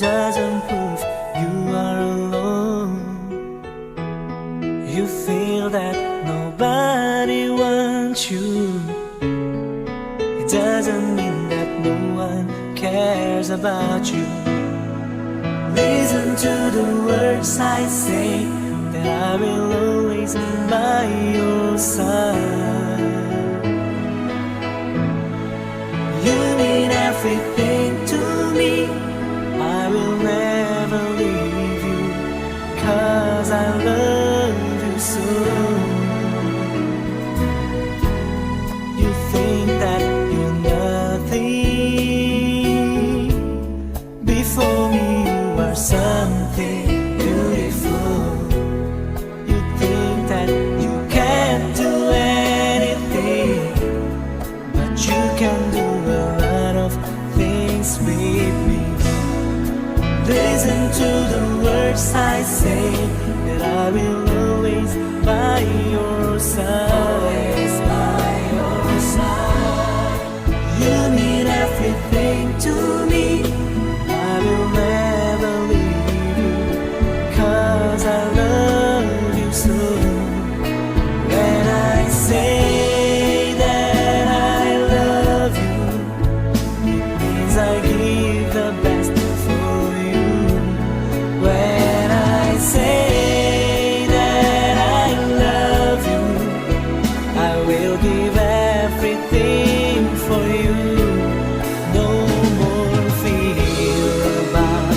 doesn't prove you are alone. You feel that nobody wants you. It doesn't mean that no one cares about you. Listen to the words I say, that I will always be by your side. You mean everything to me. I will never leave you, 'cause I love you so. You think that you're nothing. Before me you are something beautiful. You think that you can't do anything, but you can do a lot of things with me. Listen to the words I say, that I will always by your side. By your side. You mean everything to me. I will never leave you, 'cause I love you so. When I say that I love you, it means I give the best for you. When I say that I love you, I will give everything for you. No more fear about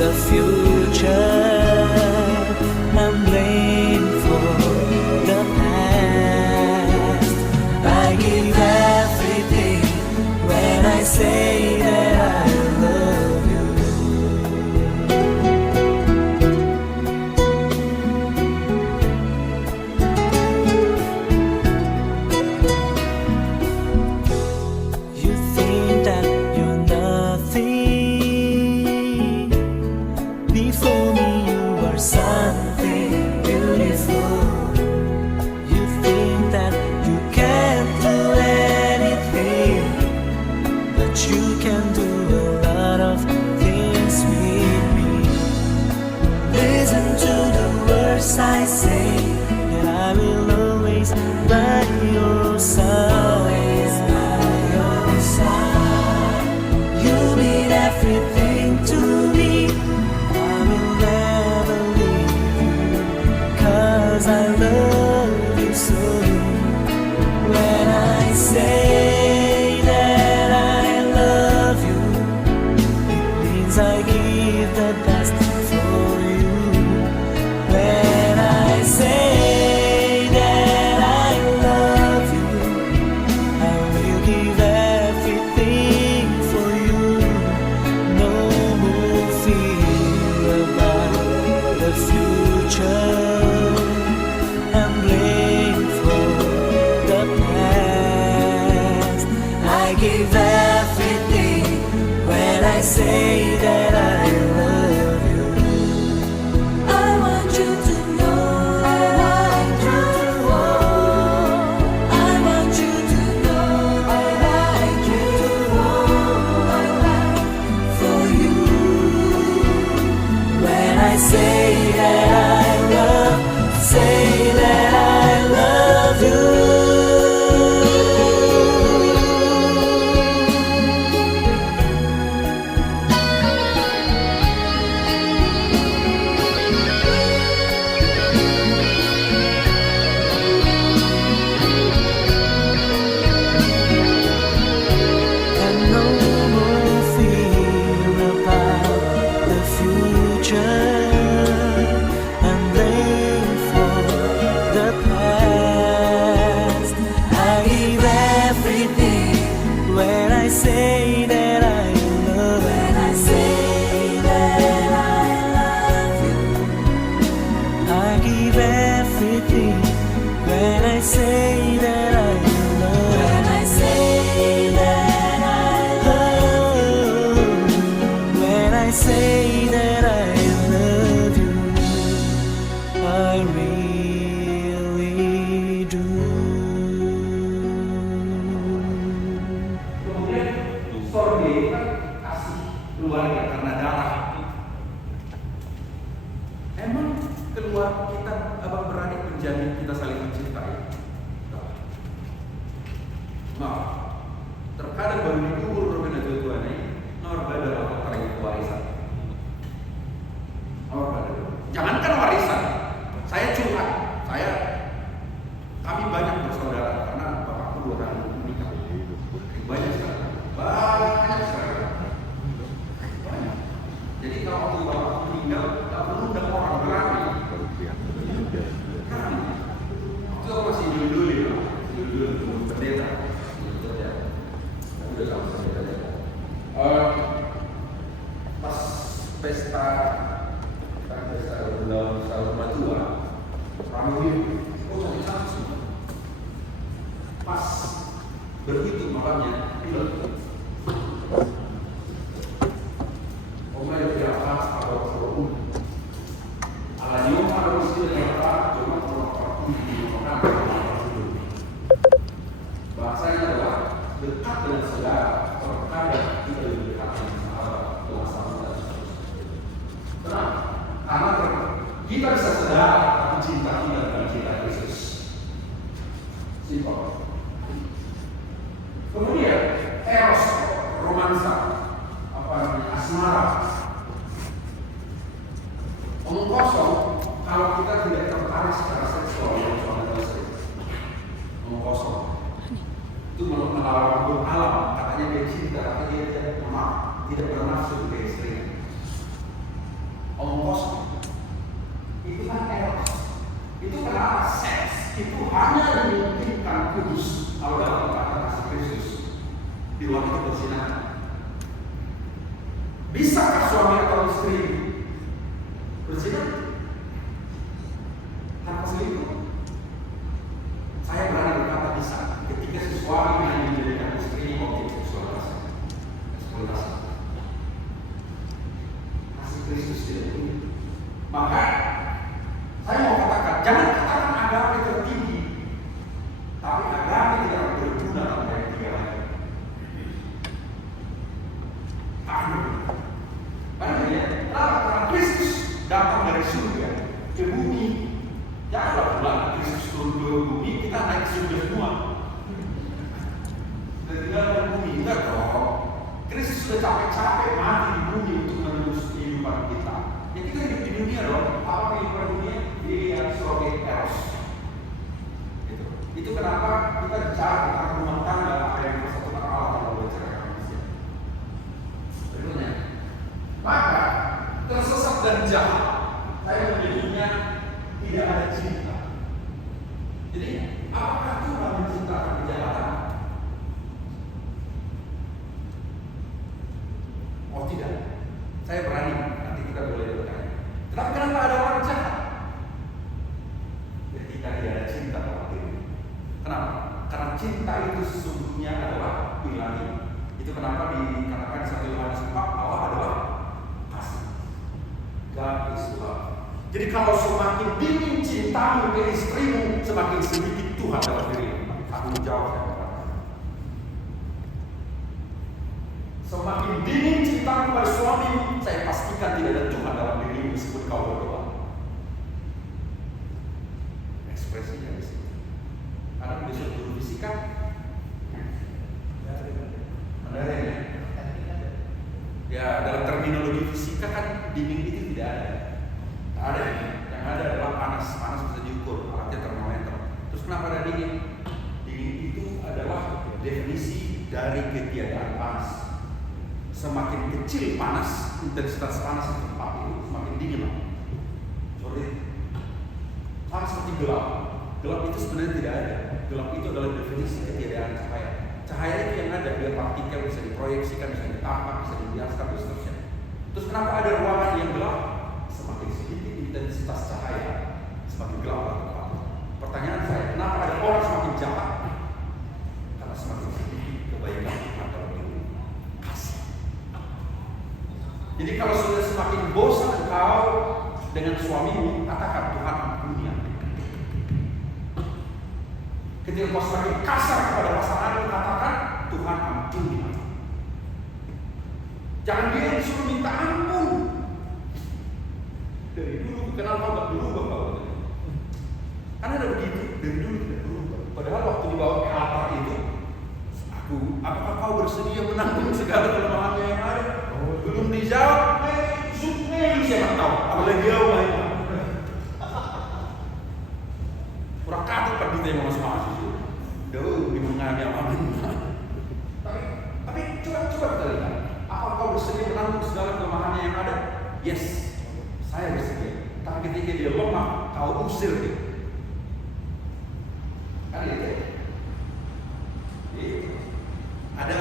the future, and blame for the past. I give everything when I say that I love you. You think that you're nothing. Before me you are something beautiful. You think that you can't do anything, but you can do a lot of things with me. Listen to the words I say, and I will always by your side. By your side. You mean everything to me. I will never leave you, 'cause I love you so. When I say that I love you, it means I give the best for you. When I say that I love you, I will give everything for you. No more fear about the future, and blame for the past. I give everything when I say that I love you. I want you to know. I want you to know. I want you to know. I like you to know. I like for you. When I say that I love, say that I love you. And no more fear about the future, and blame for the past. I give everything when I say that I love. When I say that I love you, I give everything when I say that I love. When I say that I love you, when I say that I love you, I really do. Kemudian sorge kasih keluarga karena darah Coba kita berani menjamin kita saling mencintai. Nah, terkadang baru dikubur Robin aja Tuhan ini, nomor badal atau tarik warisan. Nomor badal. Jangankan warisan, saya curhat, kami banyak bersaudara karena bapakku 2 kali menikah. Banyak sekali. Jadi kalau waktu bapakku meninggal, tak perlu undang orang berani. Itu masih dulu pendeta. Udah sama pendeta. Pas pesta rumah tua, ramai sakit semua. Pas begitu malamnya, bahasanya adalah dekat dengan saudara, terkadang kita lebih dekat dengan sahabat, dengan sahabat. Kenapa? Karena kita bisa saudara, tapi cinta kita bukan cinta Kristus. Simpel. Kemudian eros, romansa, asmara. Omong kosong kalau kita tidak tertarik secara seksual dengan suami istri. Omong kosong. Itu melawan alam, katanya dia cinta, tapi dia tidak bernafsu ke istrinya. Omong kosong. Itu kan eros. Itu kenapa seks itu hanya dimungkinkan kudus kalau dalam kata kasih Kristus. Di luar itu berzina. Bisakah suami atau istri berzina tanpa selingkuh? Saya berani berkata bisa. Ketika si suami hanya menjadikan istri objek eksploitasi. Kasih Kristus tidak begitu. Maka saya mau katakan, jangan katakan agama tertinggi, tapi agama tidak berguna tanpa yang 3 lain. Karena Kristus datang dari surga ke bumi. Janganlah pulang Kristus turun ke bumi, kita naik surga semua. Dan tinggalkan bumi, enggak dong. Kristus sudah capek-capek mati di bumi untuk menembus kehidupan kita. Ya kita hidup di dunia dong. Apa kehidupan dunia? Dia sebagai eros. Itu kenapa kita bicara tentang rumah tangga, apa yang bersatukan Allah kalau berbicara manusia. Berikutnya, maka tersesat dan jahat, saya menyebutnya tidak ada cinta. Jadi, apakah Tuhan menciptakan kejahatan? Oh tidak. Saya berani, nanti kita boleh bertanya. Tetapi kenapa ada orang jahat? Ketika tidak ada cinta dalam diri. Kenapa? Karena cinta itu sesungguhnya adalah ilahi. Itu kenapa dikatakan 1 Yohanes 4, Allah adalah kasih. God is love. Jadi kalau semakin dingin cintamu ke istrimu, semakin sedikit Tuhan dalam dirimu. Aku menjawab saya katakan. Semakin dingin cintamu pada suamimu, saya pastikan tidak ada Tuhan dalam dirimu meskipun kau berdoa. Ekspresinya di sini. Karena besok guru fisika, ada ya. Ya dalam terminologi fisika kan dinding itu tidak ada. Tak ada. Yang ada adalah panas. Panas bisa diukur, alatnya termometer. Terus kenapa ada dingin? Dingin itu adalah definisi dari ketiadaan panas. Semakin kecil panas, intensitas panas di tempat itu semakin dingin. Sorry. Sama seperti gelap. Gelap itu sebenarnya tidak ada. Gelap itu adalah definisi ketiadaan cahaya. Cahaya itu yang ada, biar partikel bisa diproyeksikan, bisa ditangkap, bisa dibiaskan, dan seterusnya. Terus kenapa ada ruangan yang gelap? Semakin sedikit intensitas cahaya, semakin gelap tempat. Pertanyaan saya, kenapa ada orang semakin jahat? Karena semakin sedikit kebaikan dalam diri. Kasih. Jadi kalau sudah semakin bosan engkau dengan suamimu, katakan Tuhan ampuni aku. Ketika kau semakin kasar kepada pasanganmu, katakan Tuhan ampuni aku. Jangan dia disuruh minta ampun. Dari dulu kenal kau nggak berubah kau. Karena ada begitu, dari dulu tidak berubah. Padahal waktu dibawa ke altar itu, apakah kau bersedia menanggung segala kelemahannya yang ada? Belum dijawab, siapa tahu? Apalagi kau main. Kurang kata kan kita yang masuk itu. Dulu di mengajar amin. Tapi coba kita lihat. Apakah kau bersedia menanggung segala kelemahannya yang ada? Yes, saya bersedia. Tapi ketika dia lemah, kau usir dia. Kan itu. Ada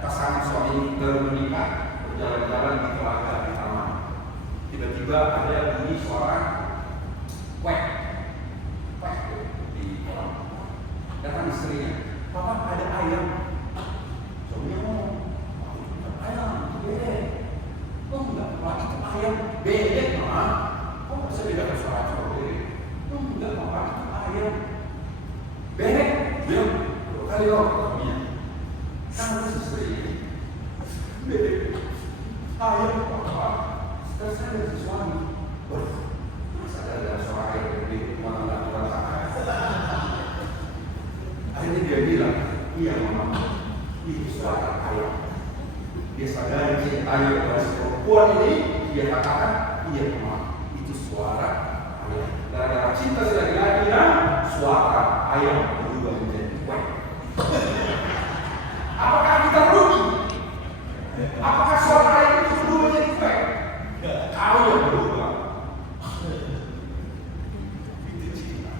pasangan suami baru menikah, berjalan-jalan di telaga di taman. Tiba-tiba ada bunyi suara kuek di kolam. Datang istrinya, papa ada ayam. Suaminya ngomong, ayam, itu bebek. Oh enggak, pak itu ayam bebek mah. Oh bisa bedakan suara bebek. Oh enggak, pak itu ayam bebek. Dia kali suaminya. Kan harus istri bebek ayam apa? Sekarang saya ada suami. Masa ada suara ayam bebek mana nggak terasa? Akhirnya dia bilang, iya mama, itu suara ayam. Dia sadari cintanya kepada si perempuan ini, dia katakan, iya mama, itu suara ayam. Gara-gara cinta si laki-laki dan suara ayam berubah menjadi kuek. Apakah kita rugi? Apakah suara ayam itu berubah menjadi kuek? Kau yang berubah. Itu cinta.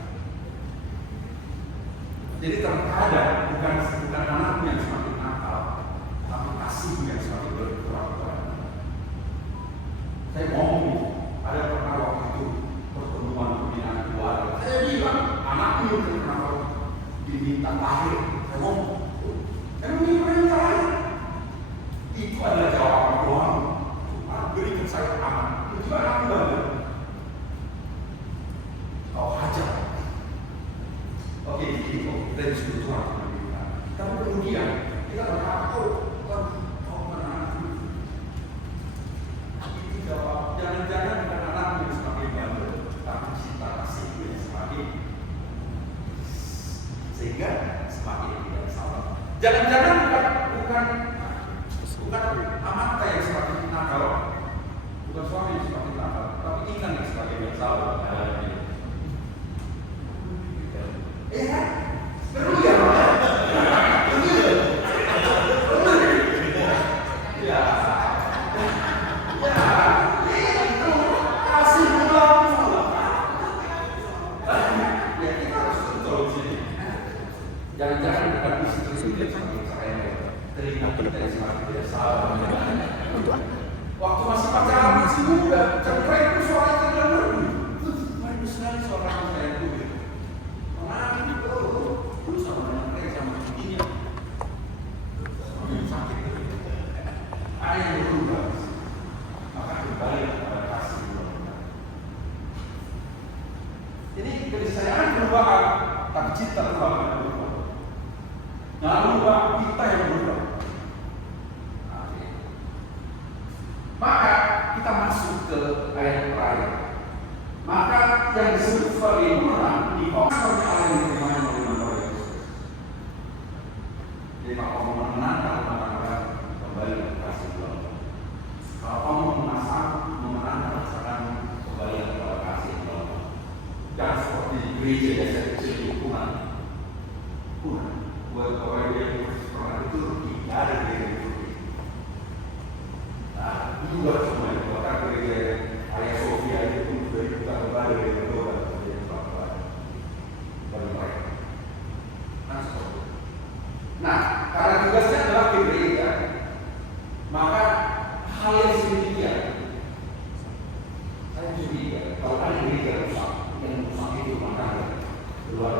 Jadi terkadang bukan anaknya yang semakin nakal, tapi kasihnya yang semakin berkurang. Saya ngomong itu, ada pernah waktu itu pertemuan pembinaan keluarga. Saya bilang, anaknya yang kenapa diminta lahir. Saya ngomong, emang ini perintah lahir? Itu adalah jawaban doang. Tuhan berikan saya aman. Itu juga anak banget. Kau hajar. Oke, jadi kok kita disuruh Tuhan memberikan. Tapi kemudian kita berkata, kau mana? Itu jawab, jangan-jangan bukan anak yang semakin bandel, tapi cinta kasih yang semakin sehingga semakin tidak salah. Jangan-jangan bukan amat yang semakin nakal, bukan suami yang semakin nakal, tapi ikan yang semakin bersalah. Ya, betul ya, itu kasih pulang. Ya kita harus betul sini. Jangan-jangan bukan istri yang semakin sayang, teringat kita yang semakin tidak sabar. Waktu masih pacaran masih muda, cerai itu suaranya tidak merdu. Merdu sekali suara saya itu. Kemarin itu dulu sama dengan mereka sama istrinya. Sakit. Ada yang berubah. Maka kembali kepada kasih berubah. Jadi keniscayaan perubahan, tapi cinta perubahan berubah. Jangan lupa kita yang berubah. Maka kita masuk ke ayat terakhir. Maka yang disebut sebagai menang di bawah Allah yang diterima oleh Yesus. Jadi kalau kamu memenangkan mengatakan kembali ke kasih Tuhan. Kalau kamu memenangkan rasakan kembali kepada kasih Tuhan. Jangan seperti gereja biasa kecil hukuman. Buat orang yang pernah itu tidak ada gereja itu. Nah, itu juga semua itu. Bahkan gereja Hagia Sophia itu pun sudah dibuka kembali dengan doa yang selamat bagi mereka. Nah, seperti itu. Nah, karena tugasnya adalah ke gereja, maka hal yang sedemikian saya curiga kalau ada gereja rusak, yang rusak itu maka keluar.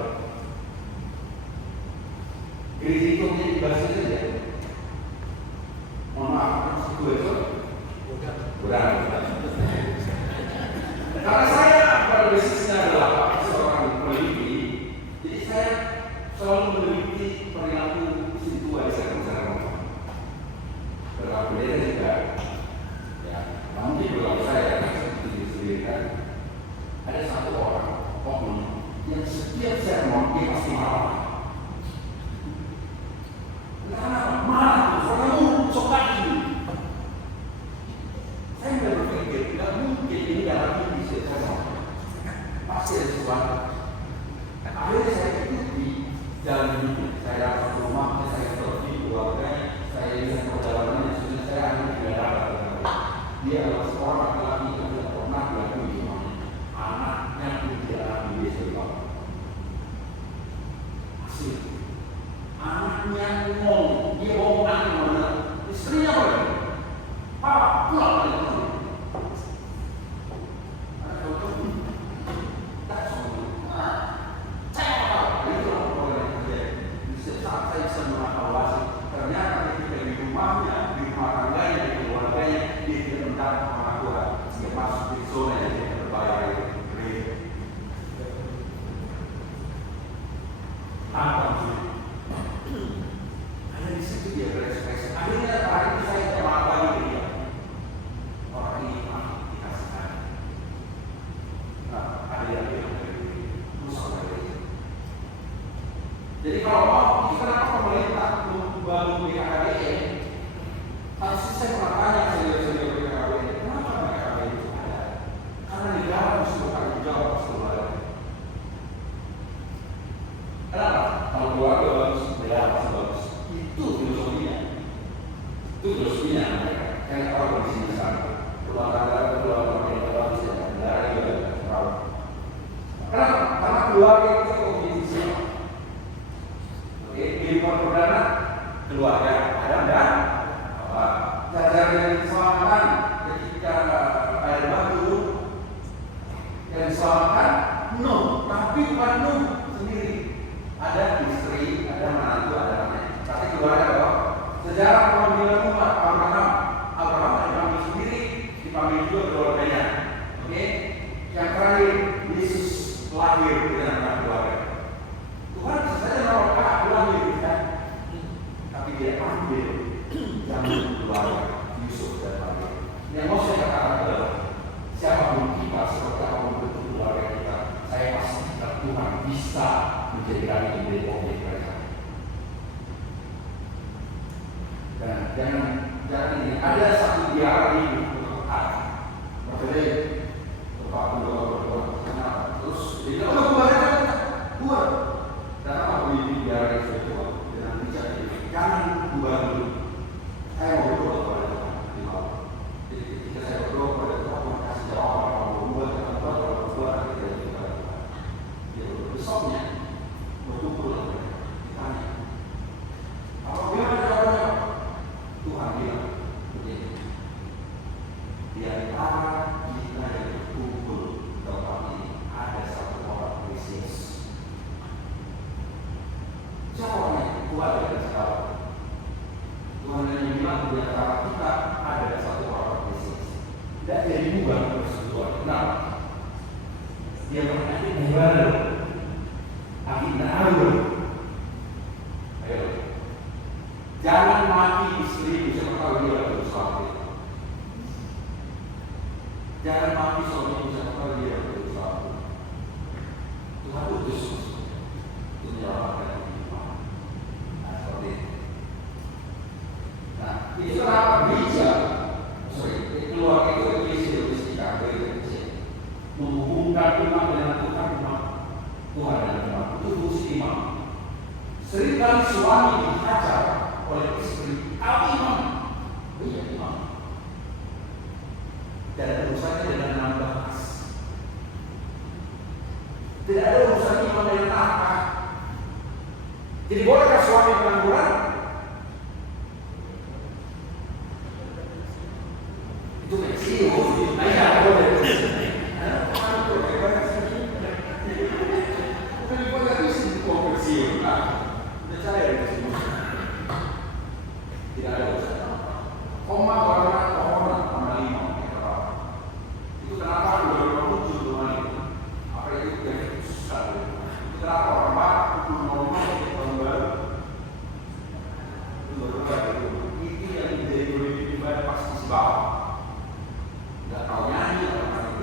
Gereja itu menjadi basis saja. Mohon maaf, itu berani. Karena saya pada basisnya adalah seorang peneliti, jadi saya selalu meneliti perilaku situasi secara berlaku beda juga. Ya, mungkin berlaku saya seperti sendiri kan. dia adalah seorang laki-laki yang tidak pernah diakui imamnya. Anaknya pun tidak akan dia sebab. Asli. Anaknya ngomong, dia ngomong anaknya mana? Istrinya boleh. Papa pulang dari rumah. Jadi kalau mau, kenapa pemerintah membangun BKKBN? Harusnya saya pernah tanya senior-senior BKKBN, kenapa BKKBN itu ada? Karena negara mesti bertanggung jawab sebenarnya. Kenapa? Kalau keluarga bagus, negara pasti bagus. Itu filosofinya. Itu filosofinya mereka. Yang orang di sini sana, keluarga yang bagus ya, negara juga bagus. Kenapa? Karena keluarga itu komposisi. Kehidupan perdana keluarga Adam dan jajaran yang diselamatkan ketika air batu yang diselamatkan Nuh, tapi bukan Nuh sendiri, ada istri, ada menantu, ada anaknya, tapi keluarga bahwa sejarah pengambilan umat Abraham dipanggil sendiri, dipanggil juga keluarganya. Oke, yang terakhir Yesus lahir dengan keluarga. Tuhan bisa saja menolong pulang kan, tapi dia ambil jamin keluarga Yusuf dan Maria. Yang mau saya katakan adalah siapapun kita, seperti apapun bentuk keluarga kita, saya pastikan Tuhan bisa menjadikan itu menjadi objek mereka. Dan jangan ini ada satu biara ini untuk maksudnya tempat berdoa terus jadi kalau keluarga buat. Kenapa begini biar saya coba dengan bicara ini? Jangan bubar dulu. Saya mau berdoa kepada Tuhan di bawah. Jadi ketika saya berdoa kepada Tuhan, Tuhan kasih jawaban kalau mau buat kalau berdoa kita kepada Tuhan. Jadi besoknya berkumpul ditanya. Apa gimana jawabannya? Tuhan bilang begini. Di antara kita yang berkumpul tempat ini ada satu orang Mesias. Siapa orangnya? Tuhan yang tahu. Tuhan yang bilang di antara kita ada satu orang Mesias. Dan dia diubah persekutuan. Kenapa? Dia berkata baru. Akhirnya ayo. Jangan mati istri siapa tahu dia ada suami. Jangan mati suami siapa tahu dia ada suami. Tuhan utus untuk menyelamatkan. Nah, itu kenapa bisa? Keluarga itu eklesiologistika, menghubungkan imam dengan Tuhan, Tuhan dan imam itu fungsi imam. Seringkali suami dihajar oleh istri, imam, iya imam. Tidak ada urusannya dengan nambah kas. Tidak ada urusannya imam dengan apa. Jadi bolehkah suami pengangguran? Itu kecil, ayah boleh. Bukan boleh sih kecil, saya yang kecil. Tidak ada urusan. Koma orang sama lima. Itu kenapa dua muncul rumah itu? Apa itu yang susah? Itu kenapa orang baru ngomong orang baru? Itu baru itu yang menjadi ibadah pasti sebab. Nggak tahu nyanyi, orang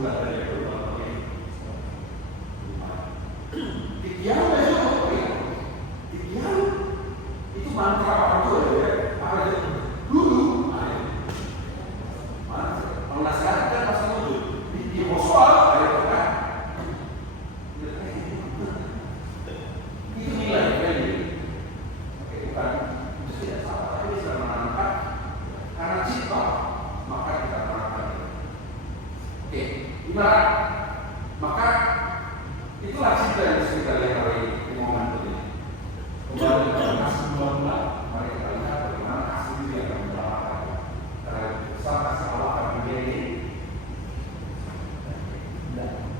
sebulan tadi ya, Tikiau itu mantra orang tua ya. Apa itu? Dulu. Kalau nasihat kan pasti muncul di musola ada apa? Itu nilai value. Oke, bukan itu tidak salah, tapi bisa menanamkan karena cinta maka kita tanamkan. Oke, gimana? Maka itulah cinta yang bisa kita lihat hari ini di momen ini. Kembali ke kasih bulan-bulan, mari kita lihat bagaimana kasih itu yang akan menyelamatkan. Karena besar kasih Allah akan menjadi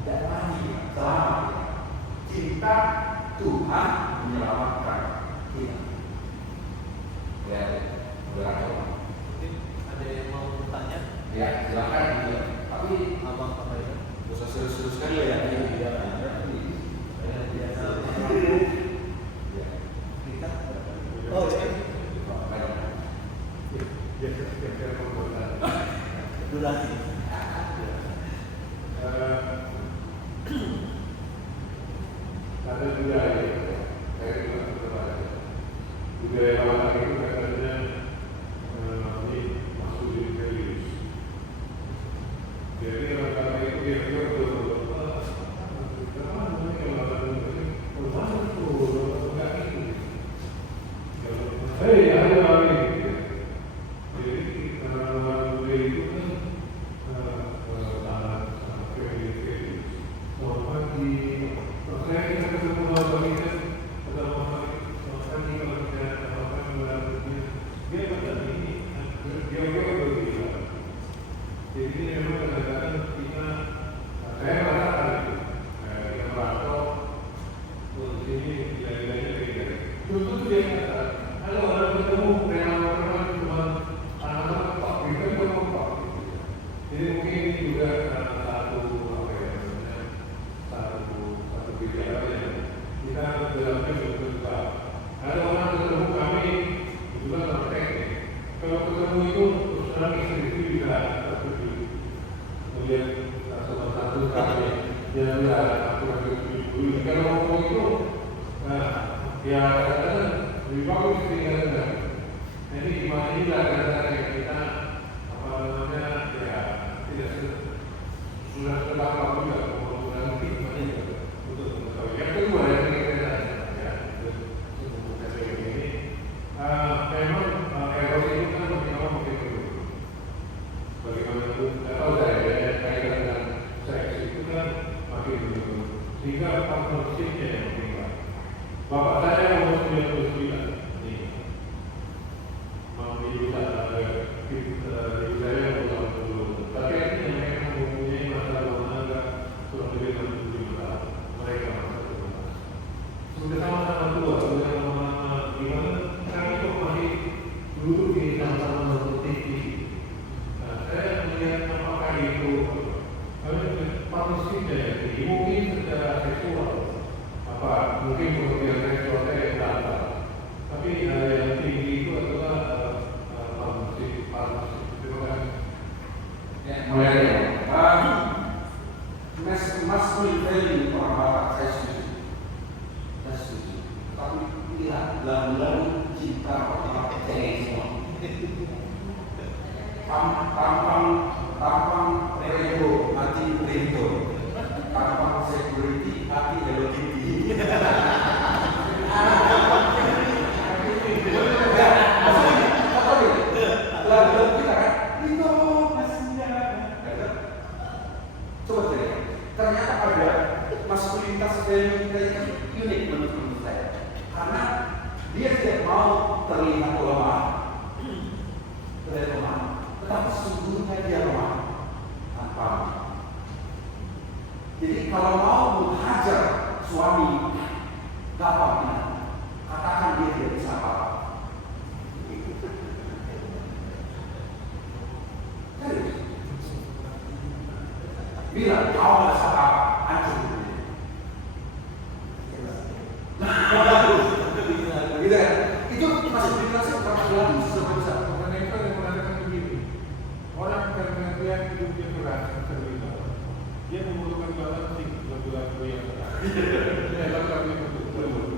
dan lagi selamat. Cinta Tuhan menyelamatkan kita. Ya, berapa? Ada yang mau bertanya? Ya, silakan. Tapi Abang apa itu? usah serius-serius sekali ya. Oh, iya. Durasi. Ada budaya, saya juga berbaca. Budaya lama itu katanya ini masuk di religius. Jadi orang-orang itu kira-kira betul-betul kenapa namanya kalau ada ini, mana tuh enggak itu. Hei, ada orang ini. Jadi budaya itu kan sangat religius. Orang di saya kita ketemu orang ini ada orang ini kalau kita apa namanya dia pada ini dia berbeda. Jadi memang kadang-kadang kita saya merasakan itu kita merasa kondisi ini nilai-nilainya beda. Contoh itu dia kata kalau orang ketemu orang cuma anak-anak pak kita ketemu pak. Jadi mungkin ini juga satu apa ya namanya satu bicara yang kita dalamnya betul-betul. Ada orang ketemu kami juga dalam teknik. Kalau ketemu itu terus terang istri bisa tertuju. Kemudian satu kami dia bilang aku harus dulu. Kalau ngomong itu, ya kadang-kadang lebih bagus tinggalnya. Jadi gimana inilah kadang-kadang yang kita apa namanya ya tidak sudah terlalu juga menggunakan hikmah untuk mengetahui. Yang kedua yang kita ya untuk ini memang eros itu kan makin dulu. Bagaimanapun kalau saya kaitan dengan seks itu kan makin dulu. Sehingga partnershipnya yang meningkat. Bapak saya umur 99 ini mau ibu saya umur 80. Tapi artinya mereka mempunyai masalah rumah tangga kurang lebih 65 tahun. Mereka masih berumah. Sudah sama-sama tua, sudah sama-sama gimana? Kami kok masih duduk di sama-sama nonton TV. Saya melihat apakah itu partnershipnya ya, mungkin secara seksual, apa mungkin kemudian seksual saya yang datang. Tapi yang tinggi itu adalah partnership. Terima kasih. Ya, mulai ya. Masculine value orang Batak saya setuju. Tapi lihat lagu-lagu cinta orang percaya semua. Tampang Rego hati Rinto, tampang security hati Hello Kitty. Lagu kita kan Rinto masih ada. Coba lihat, ternyata ada maskulinitas value kita yang unik menurut saya, karena dia tidak mau terlihat lemah, tetapi sesungguhnya dia lemah tanpa. Jadi kalau mau menghajar suami, gampang katakan dia tidak bisa apa-apa. Bilang kau nggak bisa apa-apa, hancur. Gitu ya. Itu masih dikasih kepada lalu sebesar. Karena itu ada mengatakan begini, orang karena dia hidupnya keras terlibat. Ya, lengkap itu.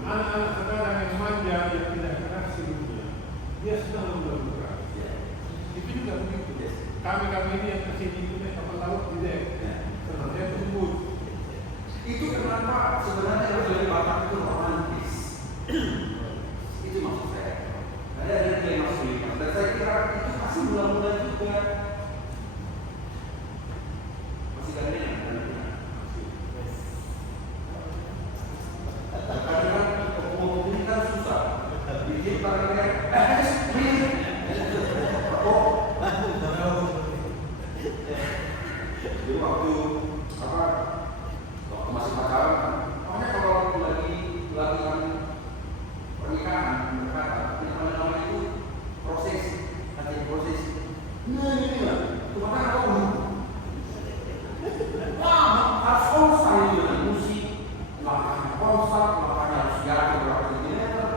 Anak-anak sekarang yang manja, yang tidak keras hidupnya, dia senang bergerak. Itu juga begitu. Kami ini yang kesini itu kapal laut di dek. Sebenarnya tumbuh. Itu kenapa sebenarnya harus dari Batak itu romantis. Itu maksud saya. Ada yang masuk dan saya kira itu pasti mula-mula juga. Masih ada yang kadang-kadang ngomong ini kan susah. Bikin pakai jadi waktu masih pacaran kan, makanya kalau lagi pernikahan berkata, nama itu proses, nanti proses. Nah ini lah, cuma kan aku harus konstan itu dengan musik, langkahnya konstan, langkahnya harus jarak berapa sentimeter.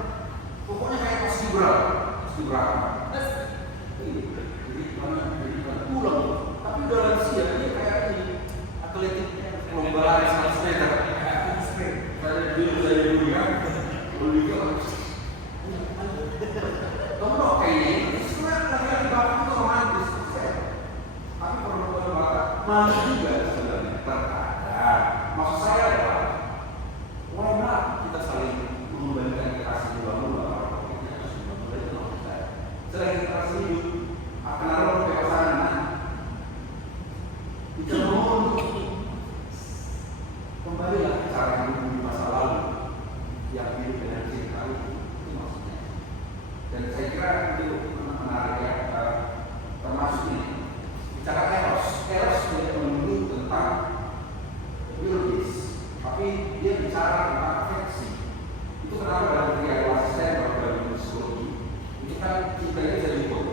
Pokoknya kayak pasti berat. Jadi pulang, tapi udah lansia dia kayak ini atletik lomba 100 meter. Saya dulu kan, kamu kayaknya ini sebenarnya lagi bapak itu romantis. Tapi perempuan bapak malu juga sebenarnya terkadang. Maksud saya adalah, why not kita saling mengembalikan kasih di bawah selain kita hidup akan ada kebebasan kita mohon kembalilah ke cara hidup di masa lalu yang hidup dengan cinta itu maksudnya. Dan saya kira itu menarik ya, termasuk ini bicara eros tidak melulu tentang biologis, tapi dia bicara tentang afeksi. Itu kenapa dalam triad asisten atau dalam psikologi itu kan kita ini bisa diukur,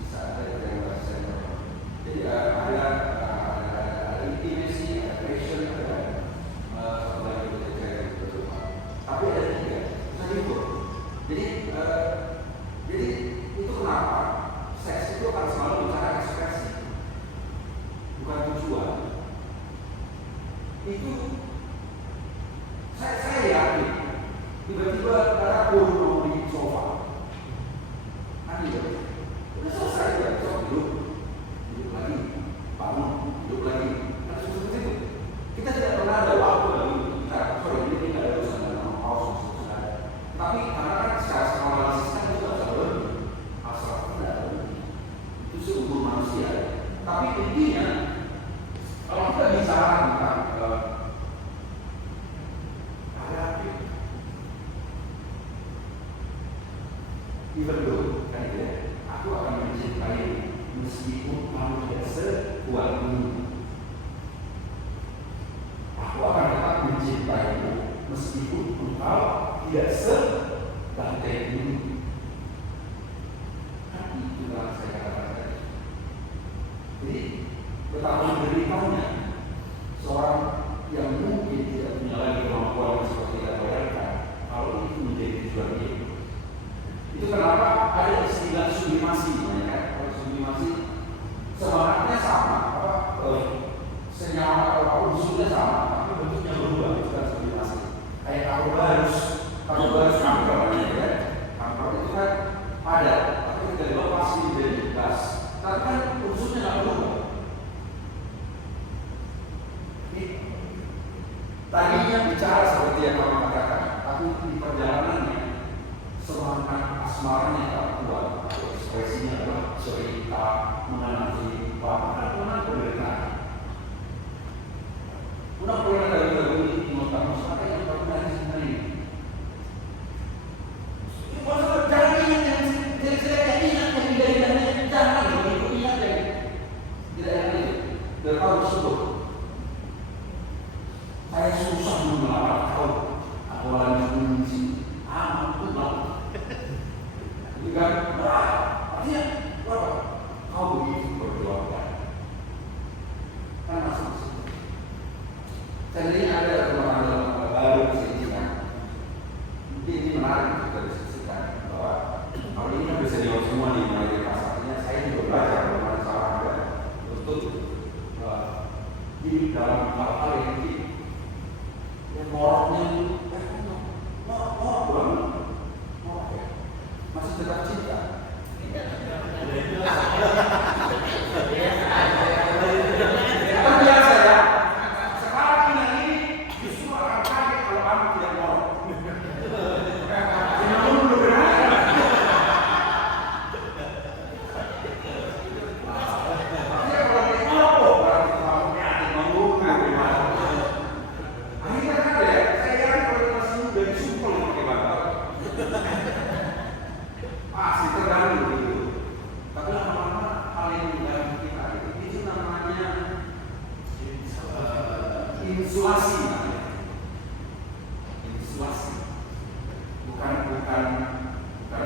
bisa ada yang asisten. Jadi ada intimacy, ada passion, ada tapi ada tiga bisa diukur. Jadi itu kenapa seks itu akan selalu bicara ekspresi, bukan tujuan. Itu saya yakin tiba-tiba ada porno di sofa. Udah selesai ya, besok hidup lagi, bangun, hidup lagi. Kan seperti itu. Kita tidak pernah ada waktu lagi kita, ini tidak ada urusan dengan paus, tapi karena kan secara psikologi kan itu tidak berhenti, asal tidak berhenti. Itu seumur manusia. Tapi intinya, kalau kita bicara tentang even though kan gitu ya, aku akan mencintai meskipun kamu tidak sekuat ini. Aku akan tetap mencintaimu meskipun engkau tidak sebantai ini. Kan itu yang saya katakan. Jadi betapa menderitanya seorang yang mungkin tidak punya lagi kemampuan seperti kita bayangkan kalau itu menjadi tujuan hidup. Itu kenapa ada istilah sublimasi, kan? Kalau sublimasi semangatnya sama, senyawa atau unsurnya sama, tapi bentuknya berubah. Itu kan sublimasi. Kayak karbobarus kanker, ya. Kanker itu kan ada, tapi ketika dilepas menjadi gas, tapi kan unsurnya nggak berubah. Tadinya bicara seperti yang kamu katakan, tapi di perjalanannya semangat asmaranya tak kuat, ekspresinya adalah cerita mengenai bahkan penderitaan. Una pernah dari menurut saya yang pernah disini. Maksudnya jangan ingat yang saya ingat yang tidak jangan begitu ingat yang tidak yang itu. Terlalu sebut. Saya susah melawan kau. Aku lagi benci. Aku tahu. Kan, artinya apa? Kau begitu berjuangkan. Kan masuk. Jadi ada teman-teman baru di sini kan. Ini menarik kita diskusikan bahwa kalau ini kan bisa dijawab semua di mulai pasarnya. Saya juga belajar bagaimana cara Anda untuk hidup dalam hal-hal yang ya insulasi namanya. Insulasi. Bukan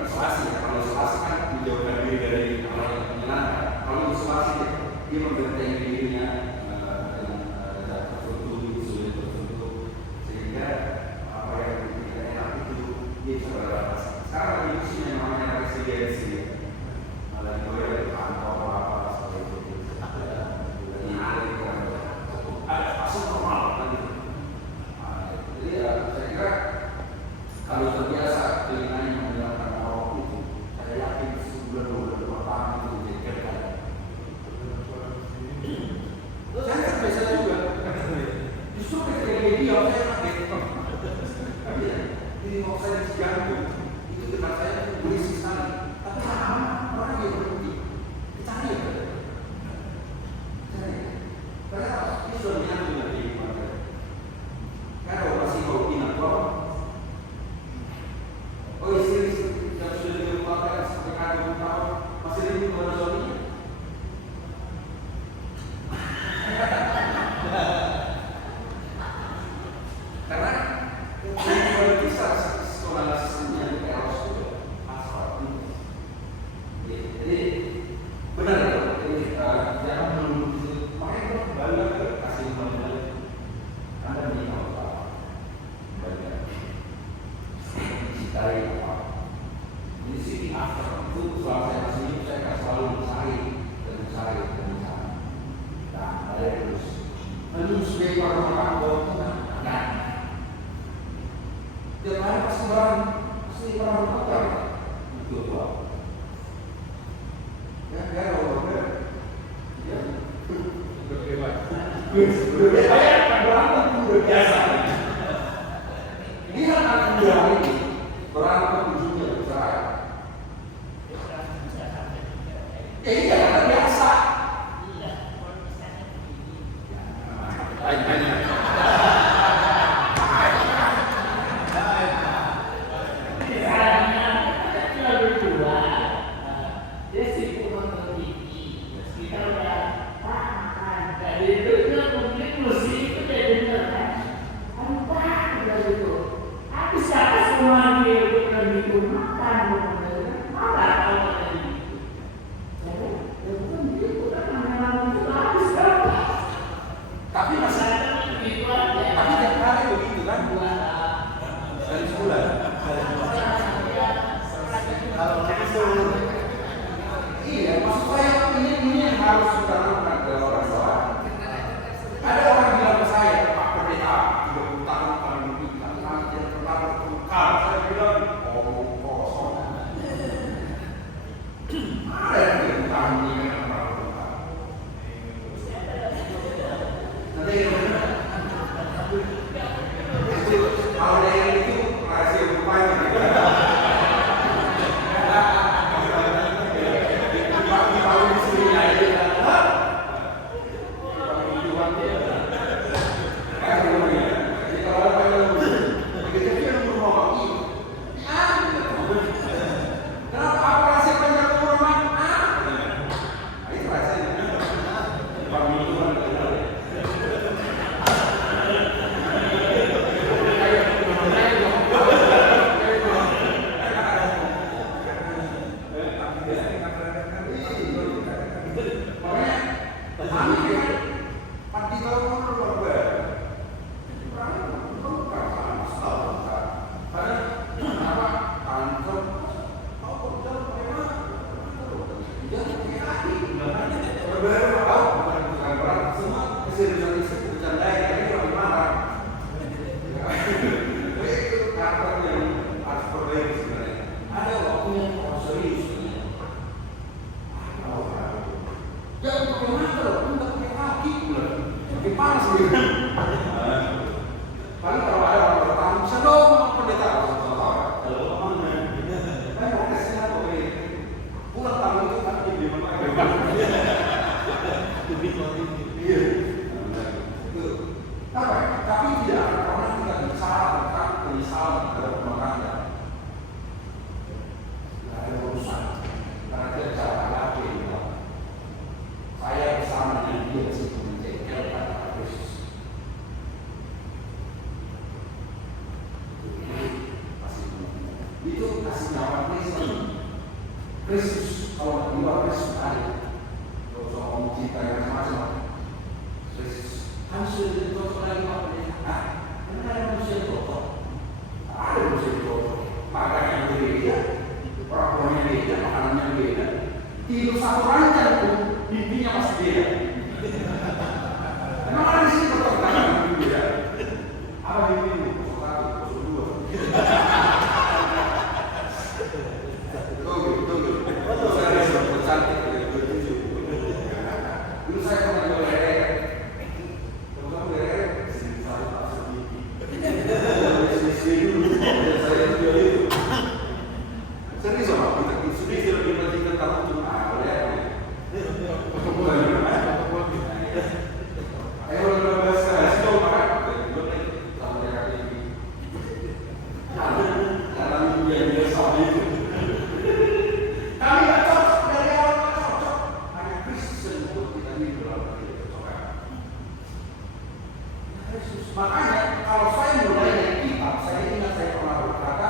isolasi. Kalau isolasi kan menjauhkan diri dari hal yang menyenangkan. Kalau isolasi dia membentengi dirinya dengan zat tertentu, sulit tertentu, sehingga apa yang tidak enak itu dia bisa beradaptasi. Sekarang lagi musim yang namanya resiliensi. Lagi boleh kantor apa seperti itu. Ada fase normal kan. Jadi saya kira kalau terbiasa telinganya mendengarkan orang itu, saya yakin sebulan 2 bulan pertama itu jadi kerja. Saya terbiasa juga. Justru ketika media saya kaget. Ini kalau saya di jantung itu dekat saya berisik sekali. Tapi orang yang berhenti, dicari kan? Karena ini sudah menyatu dengan kehidupan saya. Karena operasi Hawking atau istri yang sudah diumumkan seperti kandung tahun masih rindu kepada suaminya. Karena kalau bisa sekolah sistemnya harus sudah asal ini. Jadi benar ya. Jadi jangan menunggu. Makanya kembali ke kasih kembali. Anda menikah apa? Banyak. Mencintai apa? Di sini after itu selama saya masih hidup saya akan selalu mencari. Nah, saya terus sebagai para orang tua nah, tiap hari pasti barang berkotor itu tua. Ya, kalau ya, udah biasa. Lihat anak muda ini berantem ujungnya bercerai. Iya, karena biasa. Makanya kalau saya mulai dari kitab, saya ingat saya pernah berkata,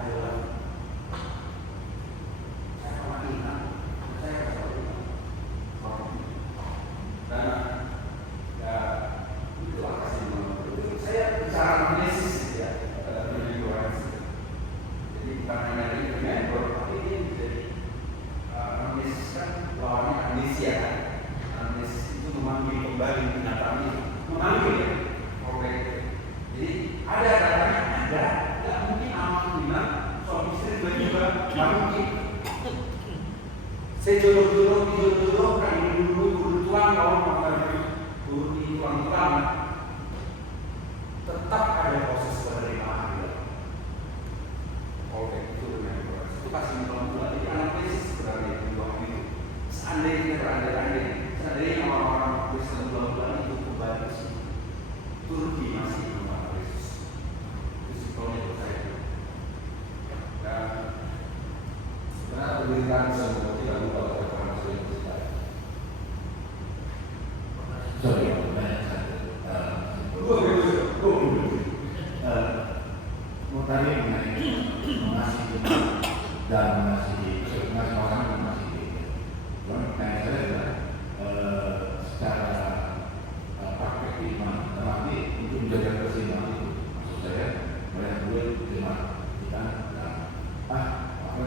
ayolah, saya pernah ingat, saya selalu ingat. Dan ya itulah kasih menurut saya bicara analisis ya, jadi bukan hanya dari member, tapi ini menjadi analisis kan lawannya amnesia kan. Amnesis itu memanggil kembali kenyataan itu, memanggil ya. Jadi ada katanya ada, tidak mungkin amal bilang suami istri juga tidak mungkin. Saya jodoh kan dulu tuang kalau makan dulu di tuang tetap ada proses penerimaan. Oke, itu benar. Itu pasti pelan-pelan. Jadi analisis sebenarnya di bawah itu. Seandainya berandai-andai, seandainya orang-orang Kristen pelan-pelan itu kembali ke sini, Turki masih belum Yesus. Itu simpelnya buat saya. Dan sebenarnya pemberitaan semua tidak lupa pada orang yang kita. Sorry, mau tanya mengenai mengasihi dan mengasihi orang mengasihi. Cuma tanya saya adalah secara praktek iman, tetapi untuk menjaga keseimbangan itu, maksud saya melihat dulu jemaat kita dan apa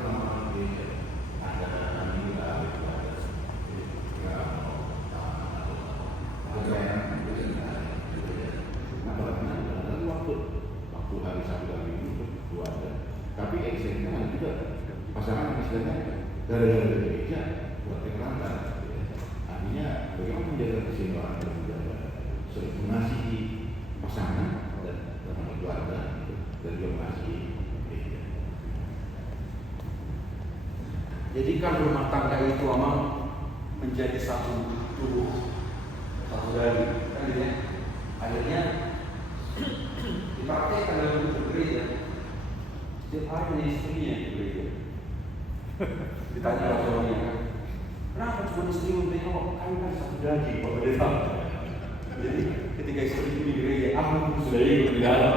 nama gereja ada ini nggak waktu hari Sabtu hari ini keluarga, tapi eksistensinya juga pasangan istilahnya dari gereja buat keterangan. Artinya bagaimana menjaga keseimbangan dan menjaga mengasihi pasangan dan keluarga dan juga mengasihi gereja. Jadi kan rumah tangga itu memang menjadi satu tubuh, satu dari kan gitu ya. Akhirnya dipraktekkan dalam bentuk gereja. Setiap hari menjadi istrinya di gereja. Ditanya oleh suaminya kan, kenapa cuma istri memberi kau? Kami kan satu daging, Bapak dia tahu. Jadi ketika istri itu di gereja, aku sudah ikut di dalam.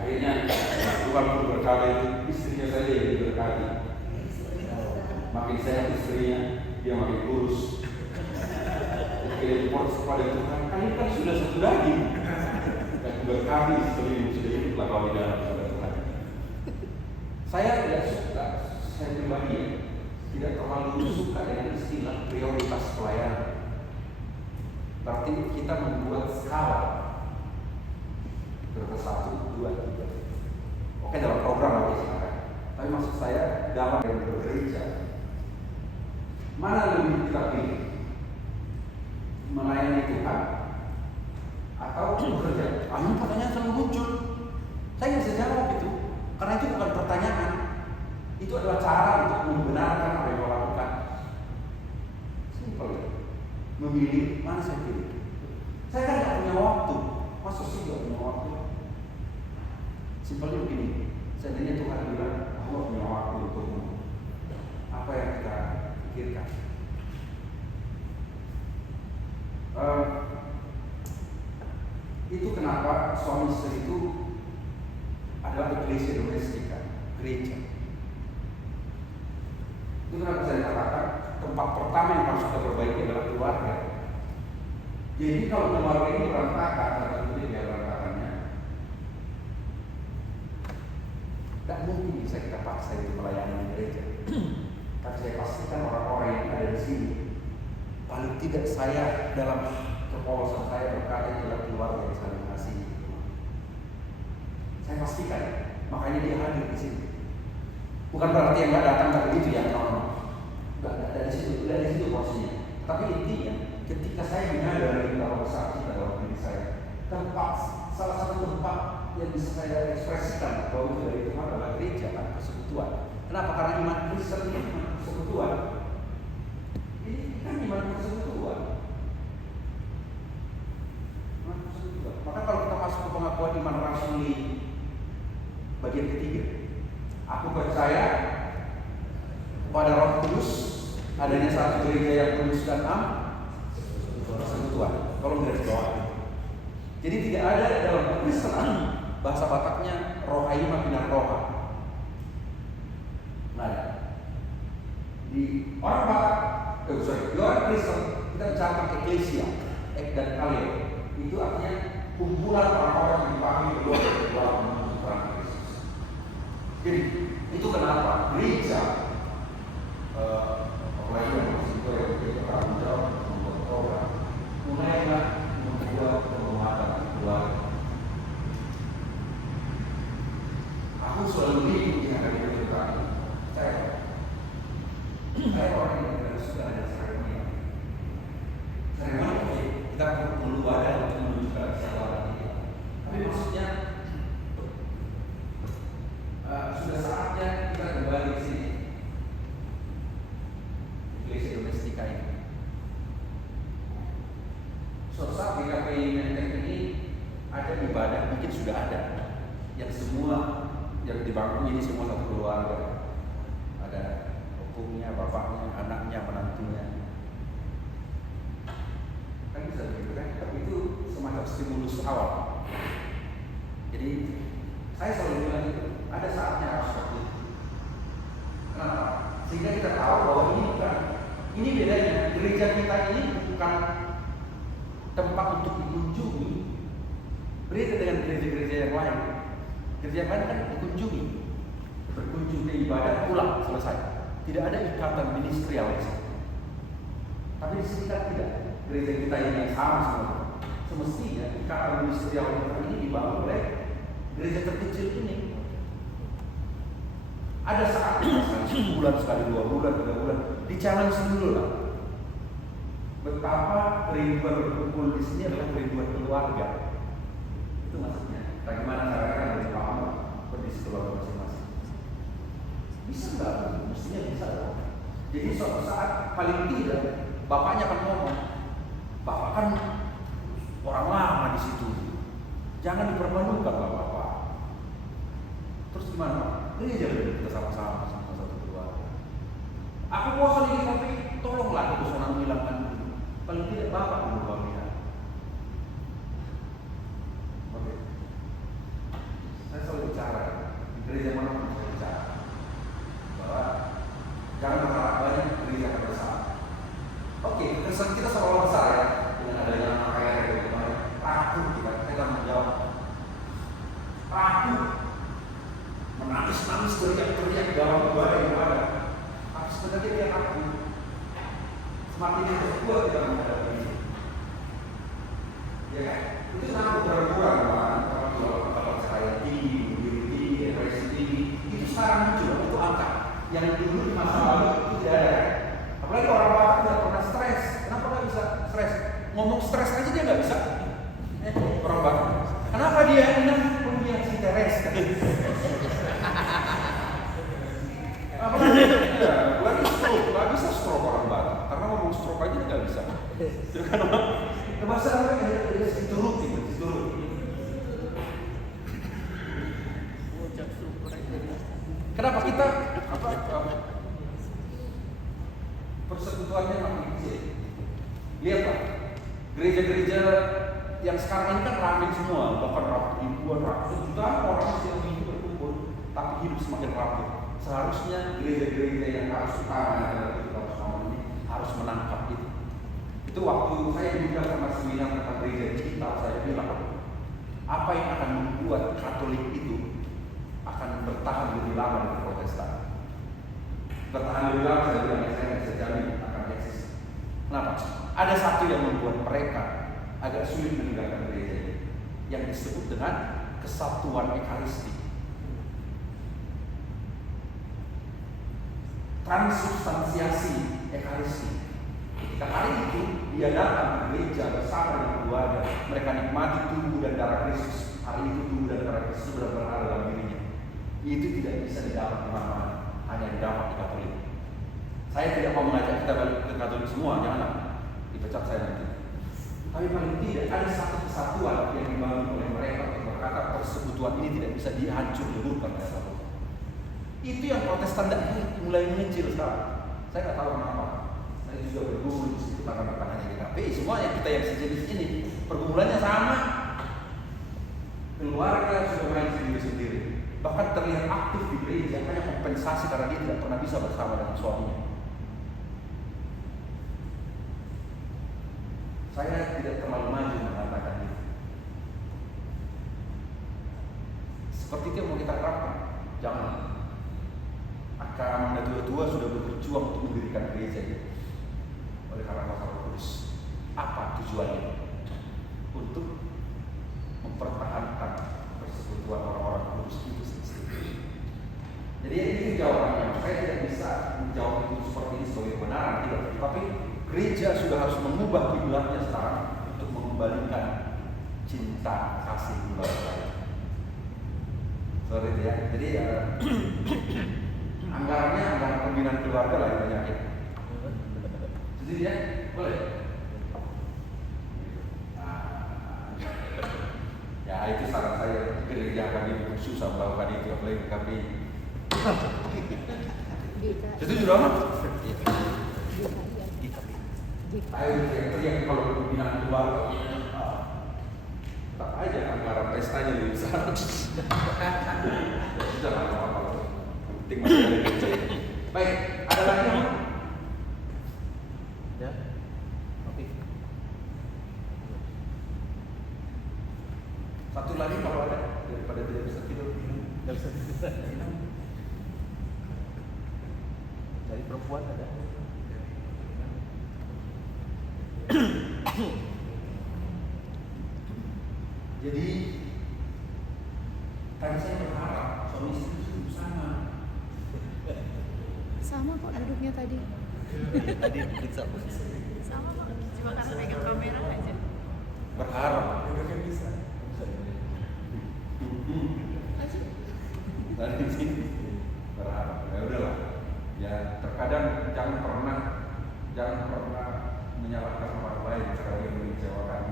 Akhirnya Tuhan berkata istrinya saja yang diberkati. Makin sehat istrinya, dia makin kurus. Dia report kepada Tuhan, kami kan sudah satu daging. Dan berkati istri sudah hiduplah kau di dalam Tuhan. Saya tidak suka, saya pribadi tidak terlalu suka dengan istilah prioritas pelayanan. Berarti kita membuat skala prioritas 1, 2, 3. Oke, dalam program oke sekarang. Tapi maksud saya dalam yang bergereja, mana lebih kita pilih? Melayani Tuhan atau bekerja? Ini pertanyaan selalu muncul. Saya nggak bisa jawab itu, karena itu bukan pertanyaan. Itu adalah cara untuk membenarkan apa yang kau lakukan. Simpel. Memilih mana saya pilih. Saya kan nggak punya waktu. Masa sih nggak punya waktu? Simpelnya begini. Seandainya Tuhan bilang, Allah punya waktu untukmu. Apa yang kita pikirkan? Itu kenapa suami istri itu adalah eklesia domestika, gereja. Itu kenapa saya katakan tempat pertama yang harus kita perbaiki adalah keluarga. Jadi kalau keluarga ini berantakan, ya berantakannya, tidak mungkin bisa kita paksa itu melayani gereja. Tapi saya pastikan orang-orang yang ada di sini, paling tidak saya dalam kepolosan saya berkata adalah keluarga yang saling mengasihi. Saya pastikan, makanya dia hadir di sini. Bukan berarti yang nggak datang tak begitu ya, nggak dari situ posisinya. Tapi intinya, ketika saya menyadari bahwa besar kita dalam diri saya, salah satu tempat yang bisa saya ekspresikan bahwa itu dari Tuhan adalah gereja dan persekutuan. Kenapa? Karena iman Kristen ini iman persekutuan. Ini kan iman persekutuan. Maka kalau kita masuk ke pengakuan iman rasuli bagian ketiga, aku percaya pada Roh Kudus, adanya satu gereja yang kudus dan am, persekutuan. Tolong garis bawah. Jadi tidak ada dalam Kristen bahasa Bataknya rohaima binar roha. Nah, di orang Batak, di orang Kristen kita bicara eklesia, ek dan kaleo. Itu artinya kumpulan orang-orang yang dipanggil kedua menuju terang Kristus. Jadi itu kenapa gereja apalagi yang masih itu yang menjadi tanggung jawab membuat program mulailah membuat penguatan keluarga. Aku selalu bingung yang ada di depan saya orang yang tidak suka ada seremonial. Seremonial kita perlu ada untuk menunjukkan kesalahan kita. Tapi maksudnya sudah saatnya kita kembali ke sini. Iglesia Domestika ini. Suatu saat di KPI Menteng ini ada ibadah, mungkin sudah ada. Yang semua yang di bangku ini semua satu keluarga. Ada opungnya, bapaknya, anaknya, menantunya. Kan bisa begitu kan? Tapi itu semacam stimulus awal. Jadi saya selalu bilang itu ada saatnya harus seperti itu. Kenapa? Sehingga kita tahu bahwa ini bedanya gereja kita ini bukan tempat untuk dikunjungi. Beda dengan gereja-gereja yang lain. Gereja yang lain kan dikunjungi, berkunjung ke ibadah, pulang, selesai. Tidak ada ikatan ministerial di sini. Tapi di sini kan tidak. Gereja kita ini yang sama semua. Semestinya ikatan ministerial ini dibangun oleh gereja terkecil ini. Ada saatnya sekali 1 bulan, sekali 2 bulan, 3 bulan, di-challenge dulu lah. Betapa kerinduan berkumpul di sini adalah kerinduan keluarga. Itu maksudnya. Bagaimana caranya dari paham kondisi keluarga masing-masing. Bisa nggak? Mestinya bisa dong. Jadi suatu saat paling tidak bapaknya akan ngomong, bapak kan orang lama di situ, jangan dipermalukan bapak. Terus gimana? Ini aja kita sama-sama satu keluarga. Aku bosan ini tapi tolonglah kebosanan hilangkan dulu. Paling tidak bapak dulu kau lihat. Oke. Saya selalu bicara di gereja mana pun saya bicara bahwa jangan berharap banyak gereja akan besar. Oke, kesan kita seolah besar ya dengan adanya anak kaya dari kemarin. Ragu kita akan menjawab. Ragu. Menangis-nangis teriak-teriak dalam ibadah. Tapi sebenarnya dia ragu. Semakin yang berkuat kita menghadapi ini. Ya kan? Itu sangat berkurang kalau jual cahaya tinggi, biru tinggi, depresi tinggi. Itu sekarang muncul, itu angka. Yang dulu di masa lalu itu tidak ada. Apalagi orang Batak tidak pernah stres. Kenapa nggak bisa stres? Ngomong stres aja dia nggak bisa. Orang Batak. Kenapa dia enak punya si Teres? Apalagi ya, lagi stroke, nggak bisa stroke orang Batak. Karena ngomong stroke aja nggak bisa. Itu kan orang. Bahasa Arab dituruti. Kenapa kita persekutuannya makin kecil? Lihatlah, gereja-gereja yang sekarang ini kan ramai semua, bahkan ribuan, ratusan jutaan orang yang hidup berkumpul, tapi hidup semakin rapuh. Seharusnya gereja-gereja yang harus utama adalah kita ini harus menangkap itu. Itu waktu saya juga sama seminar tentang gereja digital, saya bilang apa yang akan membuat Katolik itu akan bertahan lebih lama dari Protestan. Bertahan lebih lama saya bilang, saya bisa jamin akan eksis. Kenapa? Ada satu yang membuat mereka agak sulit meninggalkan gereja ini, yang disebut dengan kesatuan Ekaristi. Transubstansiasi Ekaristi. Ketika hari itu dia datang ke gereja bersama dengan keluarga, mereka nikmati tubuh dan darah Kristus. Hari itu tubuh dan darah Kristus sudah berada dalam dirinya. Itu tidak bisa didapat di mana-mana, hanya didapat di Katolik. Saya tidak mau mengajak kita balik ke Katolik semua, janganlah dipecat saya nanti. Tapi paling tidak ada satu kesatuan yang dibangun oleh mereka untuk berkata persekutuan ini tidak bisa dihancur leburkan oleh satu. Itu yang Protestan mulai mengecil sekarang. Saya nggak tahu kenapa. Saya juga berguru di situ karena bukan hanya GKPI. Semuanya kita yang sejenis ini pergumulannya sama. Keluarga sudah main sendiri-sendiri. Bahkan terlihat aktif di gereja hanya kompensasi karena dia tidak pernah bisa bersama dengan suaminya. Saya tidak terlalu maju mengatakan itu. Seperti itu yang mau kita harapkan. Jangan. Karena tua-tua sudah berjuang untuk mendirikan gereja ini. Oleh karena Roh Kudus. Apa tujuannya? Untuk mempertahankan persekutuan orang-orang kudus itu sendiri. Jadi ini jawabannya. Saya tidak bisa menjawab itu seperti ini sebagai kebenaran, tidak. Tapi gereja sudah harus mengubah kiblatnya sekarang untuk mengembalikan cinta kasih keluarga saya. Seperti itu ya. Jadi anggaran pembinaan keluarga lah yang banyak. Jadi ya, boleh. Ya itu saran saya, gereja kami itu susah melakukan itu, apalagi kami. Setuju dong? Ayo teriak kalau pembinaan keluarga. Tak aja anggaran pestanya lebih besar. Sudah lah, apa-apa. Penting masih ada gereja. Baik, ada lagi yang? Ya. Oke. Satu lagi kalau ada, daripada tidak bisa tidur. Nggak bisa tidur. Dari perempuan ada. Jadi tadi saya berharap suami istri itu sama. Sama kok duduknya tadi. Tadi diperiksa. Sama kok, cuma karena pegang kamera aja. Berharap. bisa. Tadi sini berharap. Ya udahlah. Ya terkadang jangan pernah menyalahkan orang lain cara dia mengecewakan.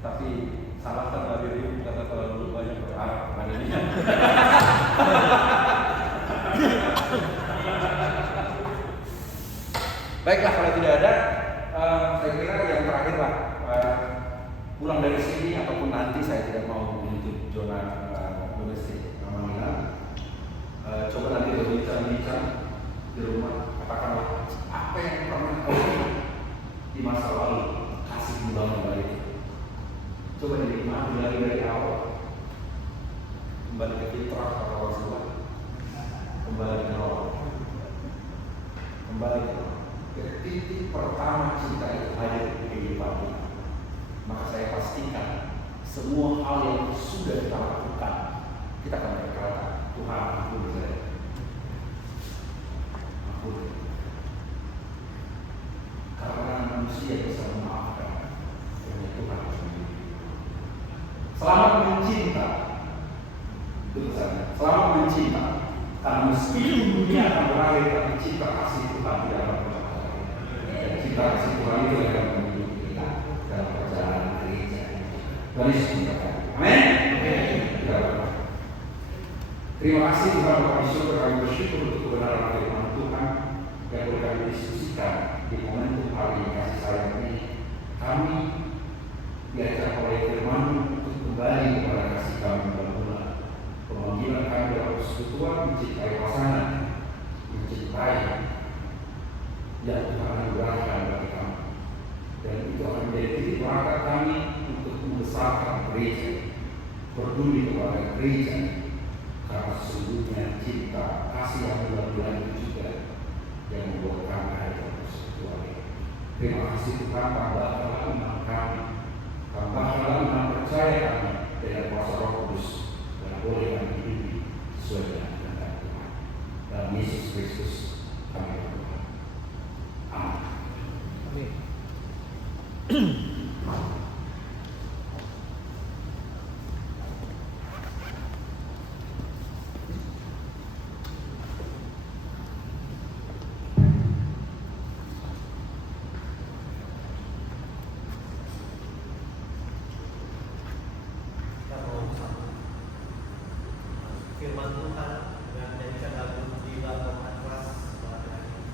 Tapi salahkan dirimu karena terlalu banyak berharap pada dia. Baiklah, kalau tidak ada, saya kira yang terakhir lah, pulang dari sini ataupun nanti saya tidak mau menutup zona domestik Manila. Coba nanti berbincang-bincang di rumah, katakanlah apa yang pernah kau di masa lalu kasih kembali itu. Coba dinikmati dari awal, kembali ke fitrah kata Rasulullah, kembali ke roh, kembali ke titik pertama cinta itu hadir di kehidupan kita. Maka saya pastikan semua hal yang sudah kita lakukan, kita akan berkata, Tuhan ampuni saya, ampuni. Karena manusia bisa memaafkan, hanya Tuhan sendiri. Selamat mencinta, itu pesannya. Selamat mencinta, karena meskipun dunia akan berakhir, tapi cinta kasih Tuhan tidak akan berakhir. Dan cinta kasih Tuhan itu yang akan menunjuk kita dalam perjalanan gereja. Dari cinta. Amin. Terima kasih Tuhan, kami bersyukur untuk kebenaran firman Tuhan yang boleh kami diskusikan di momentum hari ini kasih sayang ini. Kami diajak oleh firman untuk kembali kepada kasih kami mula-mula. Pemanggilan kami dalam persekutuan mencintai pasangan, mencintai yang Tuhan anugerahkan bagi kami. Dan itu akan menjadi titik berangkat kami untuk membesarkan gereja, peduli kepada gereja. Karena sesungguhnya cinta kasih yang bulan-bulan itu juga yang membuat kami ada dalam persekutuan ini. Terima kasih Tuhan, tambahkanlah iman kami, tambahkanlah iman percaya kami dengan kuasa Roh Kudus yang boleh kami hidupi sesuai dengan kehendak Tuhan. Dalam Yesus Kristus kami berdoa. Amin. Amin. firman Tuhan dengan menyanyikan lagu Bila Tuhan Keras pada hari ini.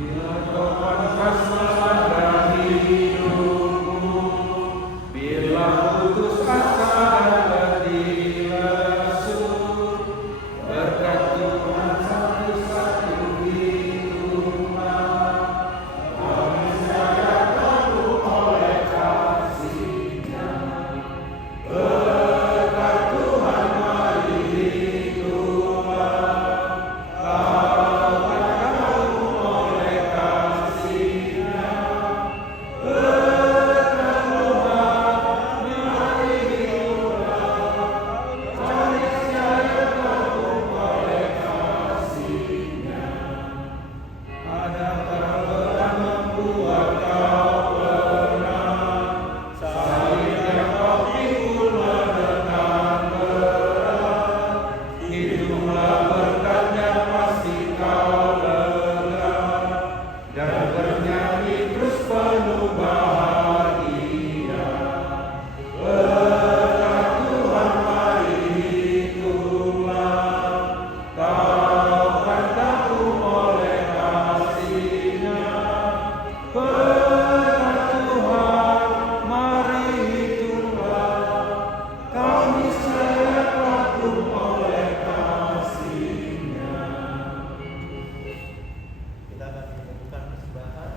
Bila kau pantas dari hidupmu, bila putus asa dan letih lesu, berkat Tuhan satu-satu hitunglah, kau niscaya terpenuhi oleh kasih-Nya. Berkat Tuhan mari hitunglah, Kita akan menemukan persembahan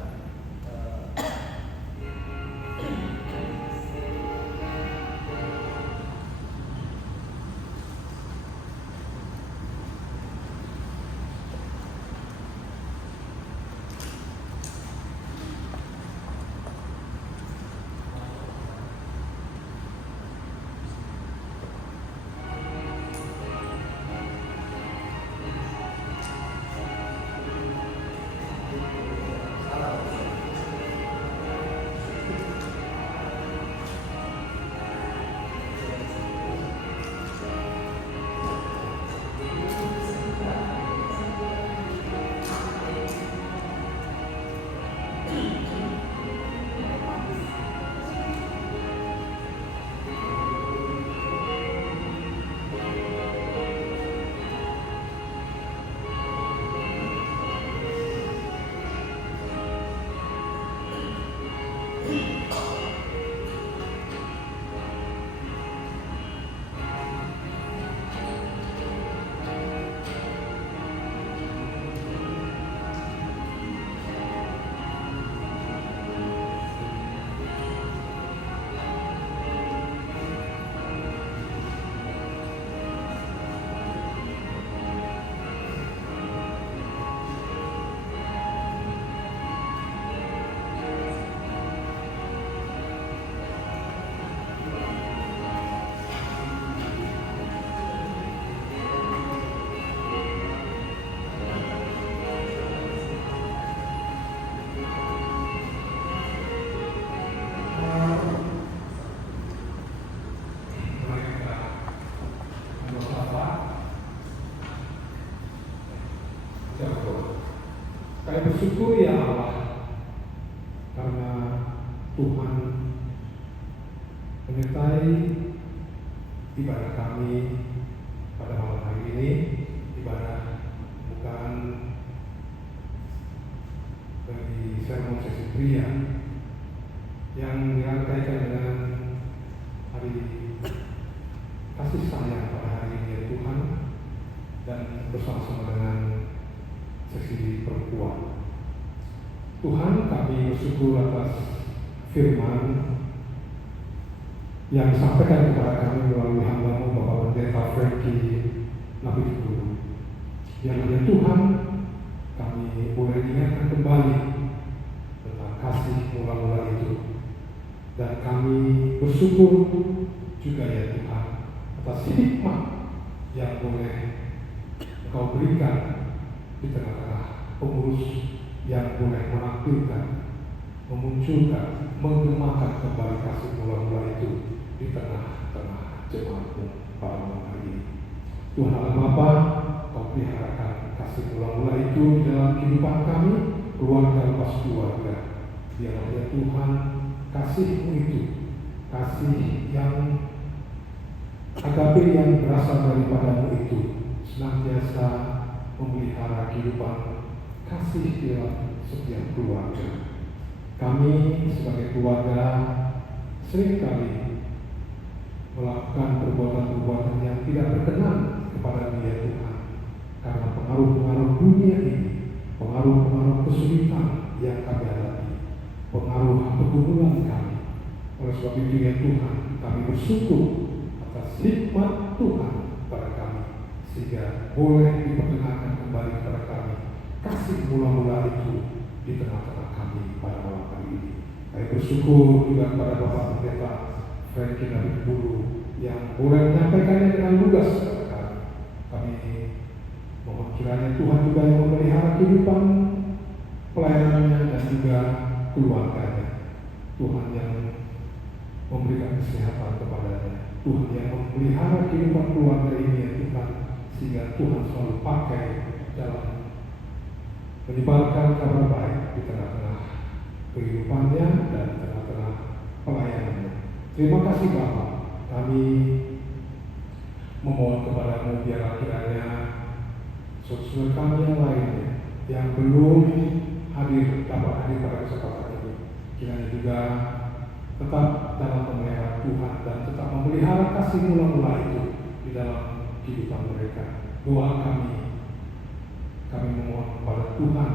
Kami bersyukur ya Allah karena Tuhan menyertai ibadah kami pada malam hari ini, ibadah bukan bagi sermon sesi pria yang dirangkaikan dengan hari kasih sayang pada hari ini ya Tuhan, dan bersama-sama dengan sesi perempuan. Tuhan, kami bersyukur atas firman yang disampaikan kepada kami melalui hamba-Mu Bapak Pendeta Frankie Nabi Guru. Yang ya Tuhan, kami kami boleh ingatkan kembali tentang kasih mula-mula itu. Dan kami bersyukur juga ya Tuhan atas hikmat yang boleh Engkau berikan di tengah-tengah pengurus yang boleh menampilkan, memunculkan, menggemakan kembali kasih mula-mula itu di tengah-tengah jemaat-Mu pada malam hari ini. Tuhan Allah Bapa, Kau peliharakan kasih mula-mula itu di dalam kehidupan kami, keluarga lepas keluarga. Biarlah ya Tuhan, kasih-Mu itu, kasih yang agape yang berasal daripada-Mu itu, senantiasa memelihara kehidupan kasih dalam setiap keluarga. Kami sebagai keluarga seringkali melakukan perbuatan-perbuatan yang tidak berkenan kepada Dia Tuhan, karena pengaruh-pengaruh dunia ini, pengaruh-pengaruh kesulitan yang kami hadapi, pengaruh pergumulan kami. Oleh sebab itu ya Tuhan, kami bersyukur atas hikmat Tuhan pada kami, sehingga boleh diperkenalkan kembali kepada kami kasih mula-mula itu di tengah-tengah kami pada malam hari ini. Kami bersyukur juga kepada Bapak Pendeta Frankie dari Bulu yang boleh menyampaikannya dengan lugas kepada kami. Kami mohon kiranya Tuhan juga yang memelihara kehidupan pelayanannya dan juga keluarganya. Tuhan yang memberikan kesehatan kepadanya. Tuhan yang memelihara kehidupan keluarga ini ya Tuhan, sehingga Tuhan selalu pakai dalam menyebarkan kabar baik di tengah-tengah kehidupannya dan tengah-tengah pelayanannya. Terima kasih Bapa. Kami memohon kepada-Mu biarlah kiranya saudara kami yang lainnya yang belum dapat hadir pada kesempatan ini, kiranya juga tetap dalam pemeliharaan Tuhan dan tetap memelihara kasih mula-mula itu di dalam kehidupan mereka. Doa kami memohon kepada Tuhan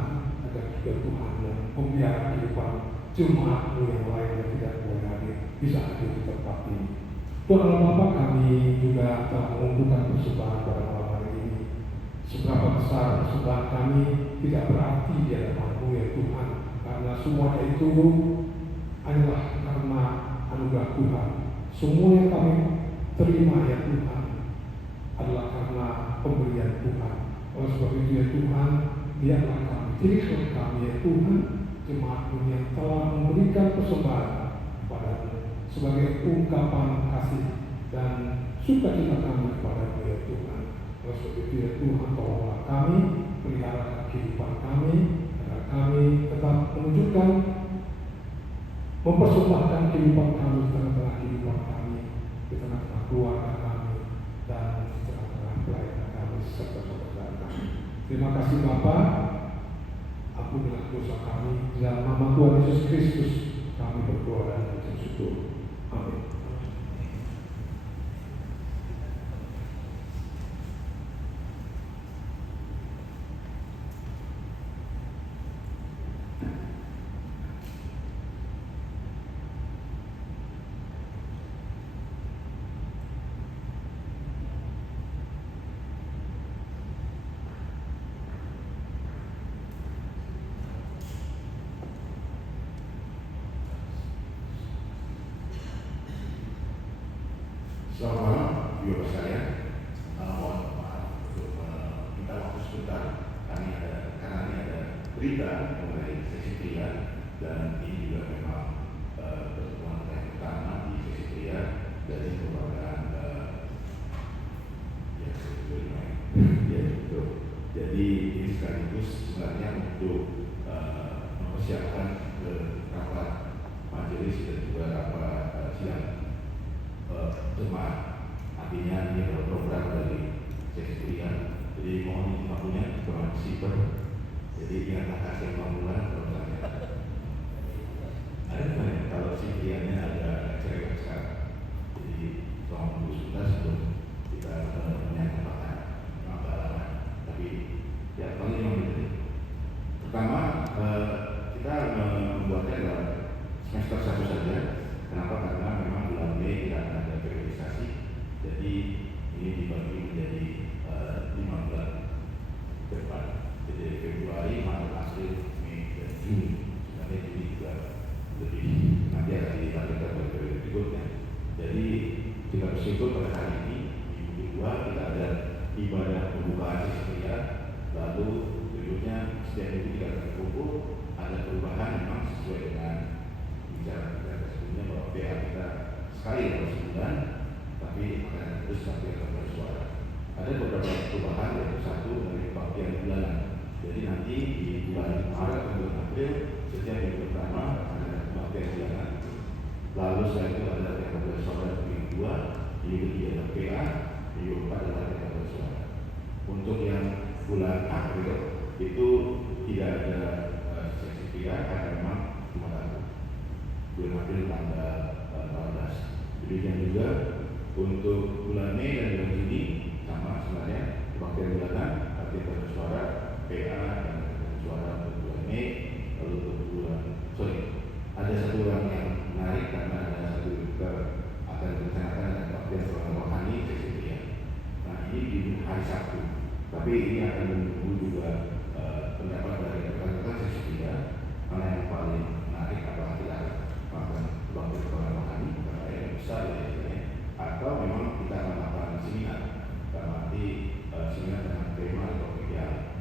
agar juga Tuhan yang memelihara kehidupan jemaat-Mu yang lain yang tidak boleh hadir bisa hadir di tempat ini. Tuhan Allah Bapa, kami juga telah mengumpulkan persembahan pada malam hari ini. Seberapa besar persembahan kami tidak berarti di hadapan-Mu ya Tuhan, karena semuanya itu adalah karena anugerah Tuhan. Semua yang kami terima ya Tuhan adalah karena pemberian Tuhan. Oleh sebab itu ya Tuhan, biarlah kami, dirikan kami ya Tuhan, jemaat-Mu yang telah memberikan persembahan kepada-Mu sebagai ungkapan kasih dan sukacita kami kepada-Mu ya Tuhan. Oleh sebab itu ya Tuhan, tolonglah kami, pelihara kehidupan kami, agar kami tetap menunjukkan, mempersembahkan kehidupan kami di tengah-tengah kehidupan kami, di tengah-tengah keluarga kami, dan di tengah-tengah pelayanan kami serta saudara kami. Terima kasih Bapa. Ampunilah dosa kami, dalam nama Tuhan Yesus Kristus kami berdoa dan mengucap syukur. Amin. Selamat malam, Ibu sekalian. Mohon maaf untuk minta waktu sebentar. Karena ini ada berita mengenai sesi pria, dan ini juga memang pertemuan yang pertama di sesi pria, dari merupakan jadi ini sekaligus sebenarnya untuk mempersiapkan ke rapat majelis dan juga rapat sidang jemaat. Artinya ini adalah program dari sesi kuliah. Jadi mohon waktunya kurang sipir. Jadi ingatlah kasih pemula kalau misalnya ada kalau sipirnya ada cerita sekarang. Jadi tolong dulu sebentar sebelum kita menyatakan pengalaman. Tapi ya paling 5 menit. Pertama kita membuatnya dalam semester 1 saja. Kenapa? Karena memang bulan Mei tidak ada periodisasi, jadi ini dibagi menjadi 5 bulan ke depan. Jadi Februari, Maret, hasil Mei dan Juni. Sebenarnya Juni juga lebih nanti akan dilakukan pada periode berikutnya. Jadi kita bersyukur pada hari ini minggu kedua kita ada ibadah pembukaan sesi pria, lalu berikutnya setiap minggu kita akan berkumpul. Ada perubahan memang sesuai dengan bicara kita sebelumnya bahwa PA kita sekali dalam sebulan, tapi akan terus sampai ke bersuara. Ada beberapa perubahan, yaitu satu dari kebaktian bulanan. Jadi nanti di bulan Maret dan bulan April setiap minggu pertama ada kebaktian bulanan. Lalu setelah itu ada yang bersuara di minggu 2, minggu 3 ada PA, minggu 4 ada yang bersuara. Untuk yang bulan April itu tidak ada seksi pria karena memang cuma satu. Bulan April tanggal 14. Demikian juga untuk bulan Mei dan bulan Juni sama sebenarnya kebaktian bulanan, artinya bersuara PA dan bersuara untuk bulan Mei. Lalu untuk bulan ada satu orang yang menarik karena ada satu juga akan direncanakan dan kebaktian seorang rohani seksi pria. Nah ini di hari Sabtu, tapi ini akan menunggu juga pendapat dari rekan-rekan seksi pria mana yang paling menarik, apakah kita akan kebaktian seorang rohani karena yang besar ya, atau memang kita akan melakukan seminar karena nanti seminar dengan tema atau kegiatan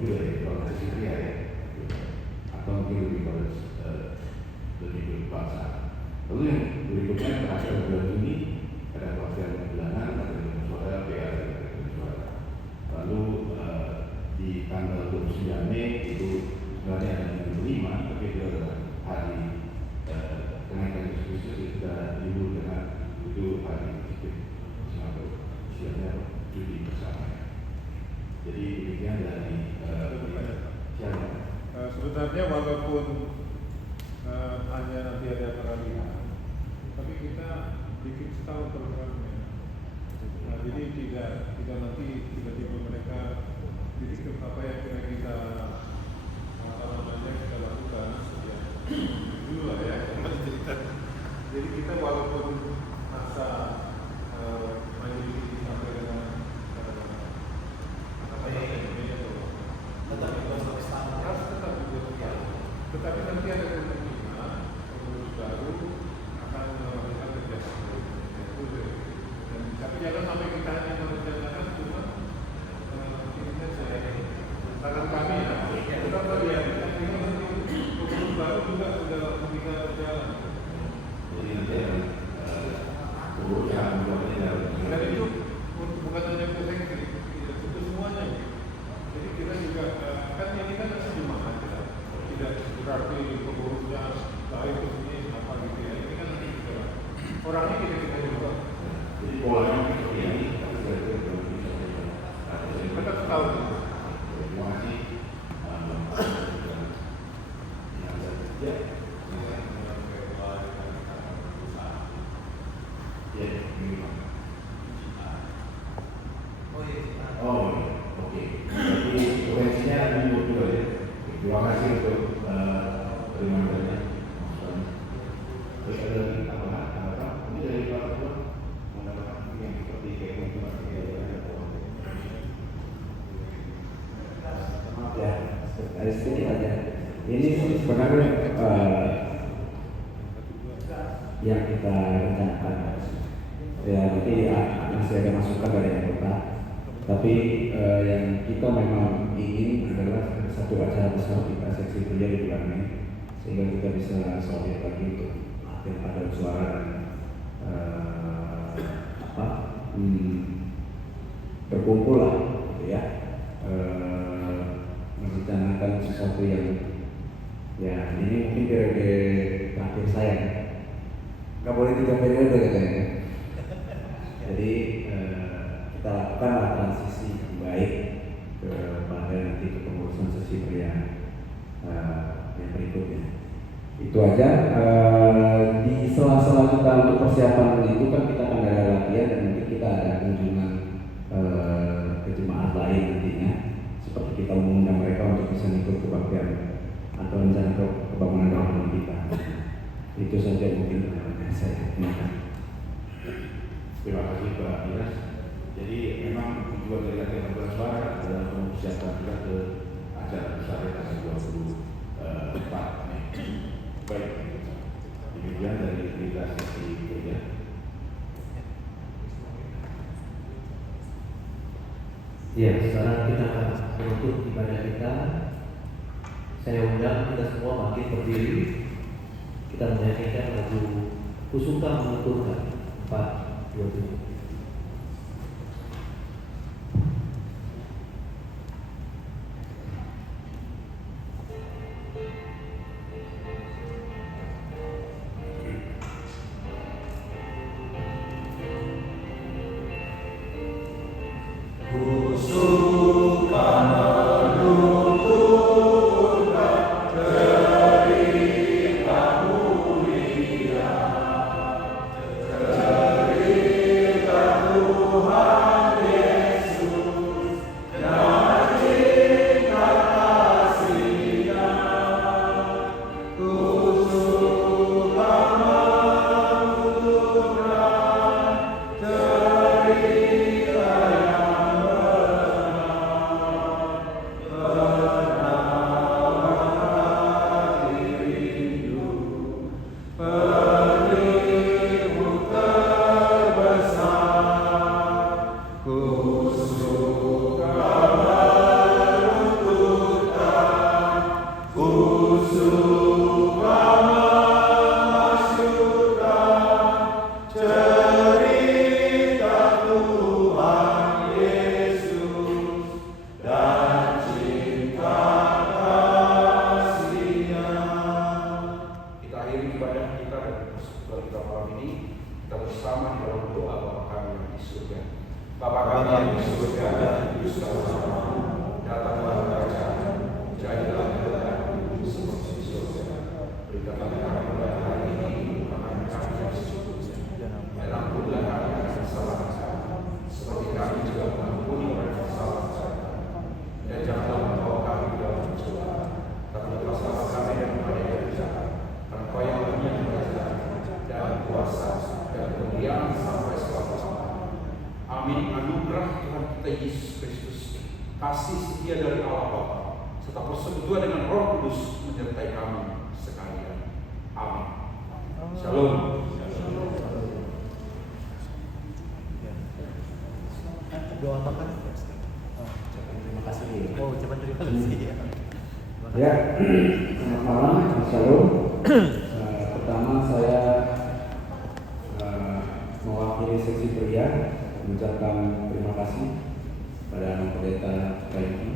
juga ya, kalau seksi pria ya, atau mungkin lebih pada lebih berbahasa. Lalu yang berikutnya terakhir bulan Juni ada kebaktian bulanan, ada suara PA dan suara. Lalu di tanggal 29 Mei itu sebenarnya ada minggu 5, tapi itu adalah hari kenaikan Yesus Kristus, kita libur dengan itu hari Singapura, siangnya cuti bersama. Jadi demikian dari siapa? Sebenarnya walaupun hanya nanti ada peralihan, tapi kita bikin setahun programnya. Nah, jadi tidak nanti tiba-tiba mereka jadi apa yang kita kita lakukan ya dulu lah ya. Jadi kita walaupun masa majelis ini sampai dengan tetapi nanti ada kemungkinan pengurus baru akan melakukan kerjasama. Tapi jangan sampai kita hanya merencanakan cuma ini saja. Saran kami ya, tetap lihat pengurus baru juga sudah bisa berjalan. Jadi nanti perusahaan Dan itu bukan hanya proseksi, itu semuanya. Jadi kita juga kan ini kan jemaat ya, tidak berarti pengurusnya baik ke sini apa gitu ya. Ini kan nanti juga orangnya kita juga. jadi polanya seperti ini, Kita tahu. terima kasih. Oh, oke. Jadi potensinya minggu dua ya. Terima kasih untuk perlindungannya. Terus ada lagi apa? Ini dari Pak Ketua mengatakan yang seperti kayak motivasi ya, sedikit aja. Ini sebenarnya yang kita rencanakan. Ya nanti masih ada masukan dari anggota. Tapi yang kita memang ingin adalah satu acara besar kita seksi pria di bulan Mei, sehingga kita bisa solid lagi untuk yang pada suara dan berkumpul lah, gitu ya, merencanakan sesuatu yang ya ini mungkin periode terakhir saya, nggak boleh 3 periode katanya. Jadi kita lakukanlah transisi yang baik kepada nanti kepengurusan sesi pria yang berikutnya. Itu aja. Di sela-sela kita untuk persiapan itu kan kita akan ada latihan dan nanti kita ada kunjungan ke jemaat lain nantinya. Seperti kita mengundang mereka untuk bisa ikut kebaktian atau rencana kebangunan rohani kita. Itu saja mungkin yang saya inginkan. Terima kasih Pak Miras. Jadi memang tujuan dari latihan bersuara adalah mempersiapkan kita ke Saya undang kita semua bangkit berdiri. Kita menyanyikan lagu Kusuka Menuturkan 427. Kasih setia dari Allah Bapa serta persekutuan dengan Roh Kudus menyertai kami sekalian. Amin. Shalom. Doa makan. Terima kasih. Oh, ucapan terima kasih ya. Ya, selamat malam, Shalom. Pertama saya mewakili seksi pria mengucapkan terima kasih pada Pendeta Kaiki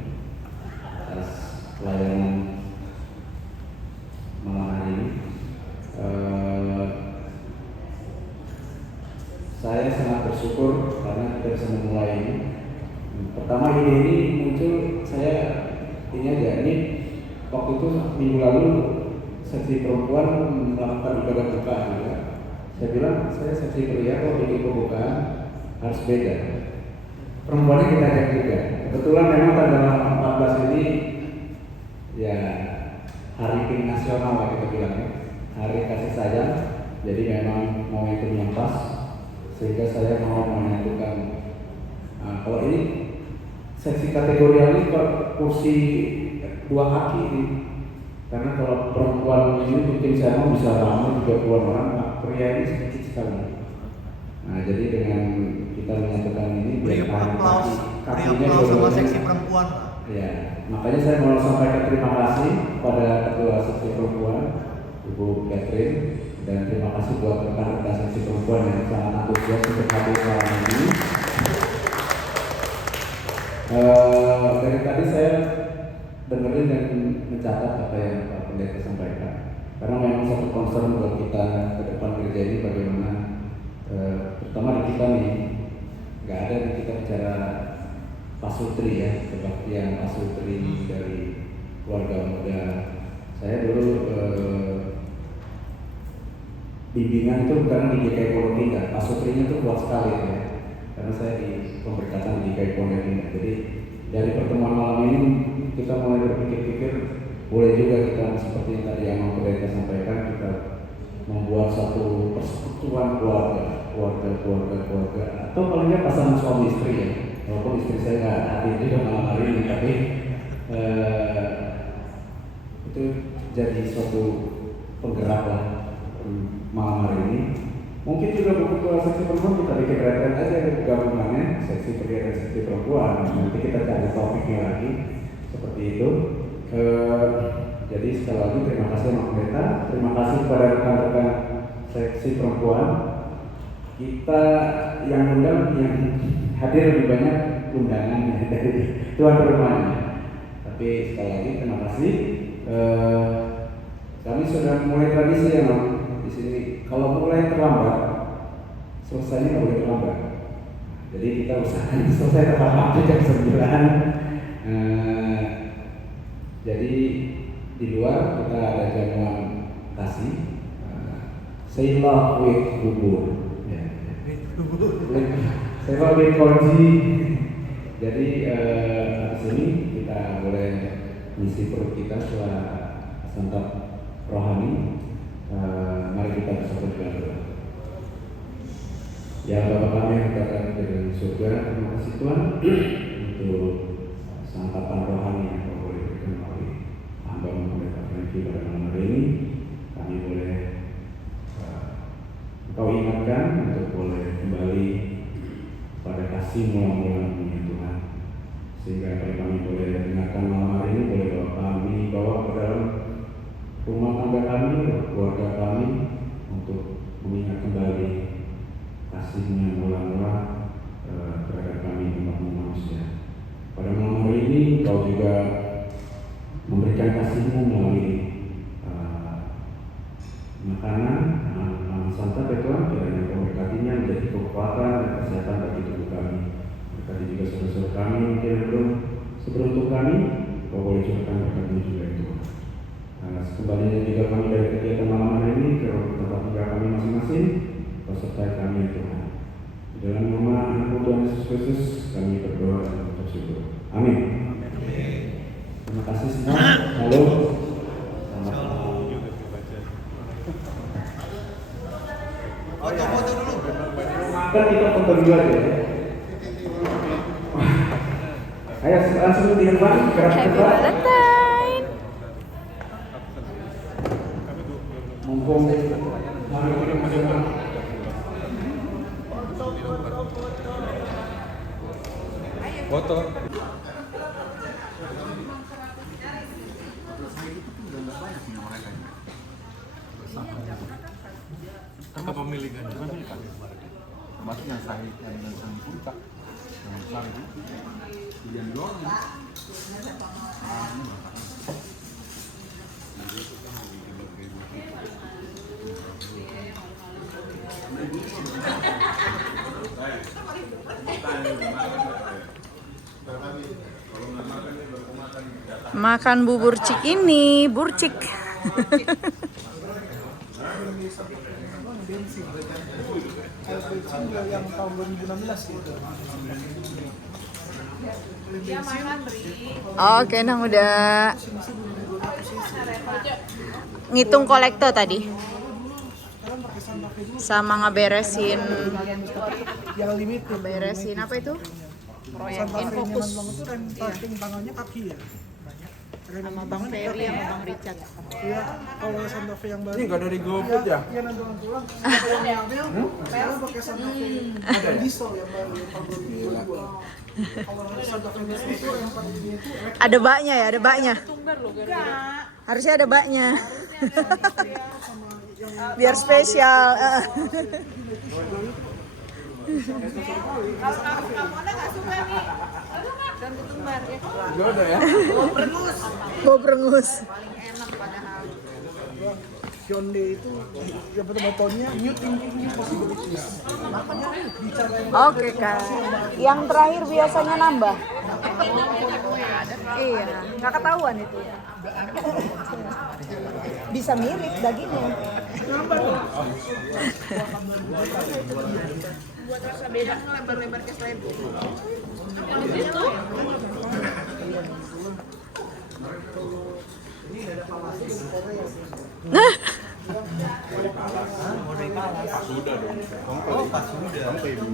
atas pelayanan malam hari ini. Saya sangat bersyukur karena kita bisa memulai ini. Pertama ide ini muncul saya ini waktu itu minggu lalu seksi perempuan melakukan ibadah buka juga. Saya bilang saya seksi pria kok bikin pembukaan harus beda. Perempuannya kita ajak juga. Kebetulan memang tanggal 14 ini ya hari Ping Nasional lah kita bilangnya, hari kasih sayang. Jadi memang momentum yang pas sehingga saya mau menyatukan. Kalau ini seksi kategorial ini kursi 2 kaki ini. Karena kalau perempuan ini mungkin saya mau bisa ramai 30 orang, pria ini sedikit sekali. Nah jadi dengan kita menyatukan ini biar kakinya sama seksi perempuan. Ya, makanya saya mau sampaikan terima kasih pada ketua seksi perempuan Ibu Catherine dan terima kasih buat rekan-rekan seksi perempuan yang sangat antusias untuk hadir malam ini. Dari tadi saya dengerin dan mencatat apa yang Pak Pendeta sampaikan karena memang satu concern buat kita ke depan gereja ini bagaimana pertama di kita nih nggak ada di kita bicara pasutri ya, kebaktian pasutri dari keluarga muda. Saya dulu bimbingan itu karena di GKI Pondok Indah, pasutrinya itu kuat sekali ya. Karena saya di pemberkatan di GKI Pondok Indah. Jadi dari pertemuan malam ini kita mulai berpikir-pikir boleh juga kita seperti yang tadi yang Pendeta sampaikan, kita membuat satu persekutuan keluarga atau paling nggak pasangan suami istri ya. Walaupun istri saya nggak hadir juga malam hari ini, tapi itu jadi suatu penggerak lah malam hari ini. Mungkin juga buku ketua seksi perempuan kita bikin retret aja gabungannya seksi pria dan seksi perempuan. Nanti kita cari topiknya lagi seperti itu. Jadi sekali lagi terima kasih Pak Pendeta, terima kasih kepada rekan-rekan seksi perempuan. Kita yang undang, yang hadir lebih banyak undangan dari tuan rumahnya. Tapi sekali lagi terima kasih. Kami sudah mulai tradisi ya Mam di sini. Kalau mulai terlambat, selesainya nggak boleh terlambat. Jadi kita usahakan selesai tepat waktu jam 9. Jadi di luar kita ada jamuan kasih. Say love with bubur. Ya. Say love with koji. Jadi di sini kita boleh mengisi perut kita setelah santap rohani. Mari kita bersatu berdoa. Ya Bapa kami yang berada di surga, terima kasih Tuhan untuk santapan rohani yang Kau boleh berikan oleh hamba Pendeta Franky pada malam hari ini. Kami boleh Engkau ingatkan untuk boleh kembali pada kasih mula-mula ya Tuhan, sehingga kami boleh dengarkan malam hari ini, boleh bawa ke dalam rumah tangga kami, keluarga kami, untuk mengingat kembali kasih-Nya mula-mula terhadap kami umat manusia. Pada malam hari ini Kau juga memberikan kasih-Mu melalui makanan santap ya Tuhan, kiranya Kau berkatinya menjadi kekuatan dan kesehatan bagi tubuh kami. Berkati juga saudara-saudara kami mungkin belum seberuntung kami, Kau boleh curahkan berkat-Mu juga ya Tuhan. Kembalinya juga kami dari kegiatan malam hari ini ke tempat tinggal kami masing-masing. Kau sertai kami ya Tuhan. Di dalam nama Anak Tuhan Yesus Kristus kami berdoa dan mengucap syukur. Amin. Terima kasih semua. Halo. Selamat malam. Foto dulu. Kan kita foto dulu aja. Ayo langsung di depan, gerak ke depan. Valentine. Mumpung Foto. Kepemilikan. Termasuk yang saya puncak, yang besar itu, yang doang. Makan bubur cik ini, burcik. Yang tahun 2016 gitu. Oke, Nang udah ngitung kolektor tadi. Sama ngeberesin apa itu? Proyek Infokus. Tangannya kaki ya. Sama Bang Ferry sama Bang Richard. Iya, kalau Santa Fe yang baru. Ini nggak dari GoFood ya? Iya, nanti orang pulang. Kalau yang ambil, sekarang pakai Santa Fe. Ada diesel yang baru yang tahun 2022. Kalau Santa Fe diesel itu yang paling ini itu Ada baknya ya, ada baknya. Harusnya ada baknya. Biar spesial. Jodoh ya? Bobrengus. Hyundai itu ya motornya new thinking possibilities. Makanya bicara Oke Kak. Yang terakhir biasanya nambah. Iya, nggak ketahuan itu. Bisa mirip dagingnya. Buat rasa beda lebar-lebar ke selain itu. Sudah dong. Kamu kayak ibu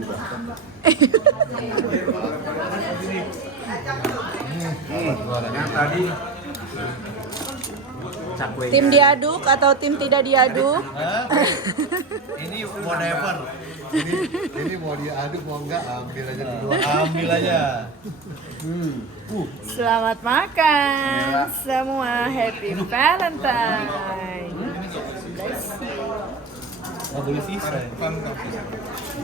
Yang tadi Tim diaduk atau tim tidak diaduk? Ini whatever. Ini mau diaduk mau enggak, ambil aja berdua. Ambil aja. Selamat makan semua, Happy Valentine. Nggak boleh sisa.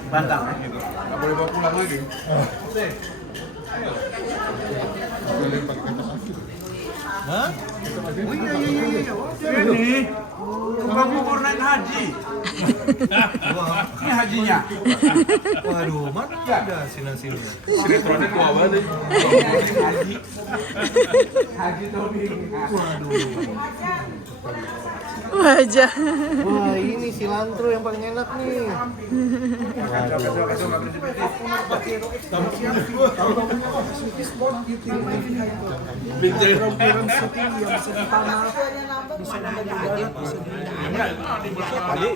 Bantang. Nggak boleh bawa pulang lagi. Hah? Oh iya. Ini tukang bubur naik haji. Ini hajinya. Waduh, mana ada sinan-sinnya? Sinetronnya tua banget. Haji. Haji Tobing. Wajah. Wah, ini cilantro yang paling enak nih. Tadi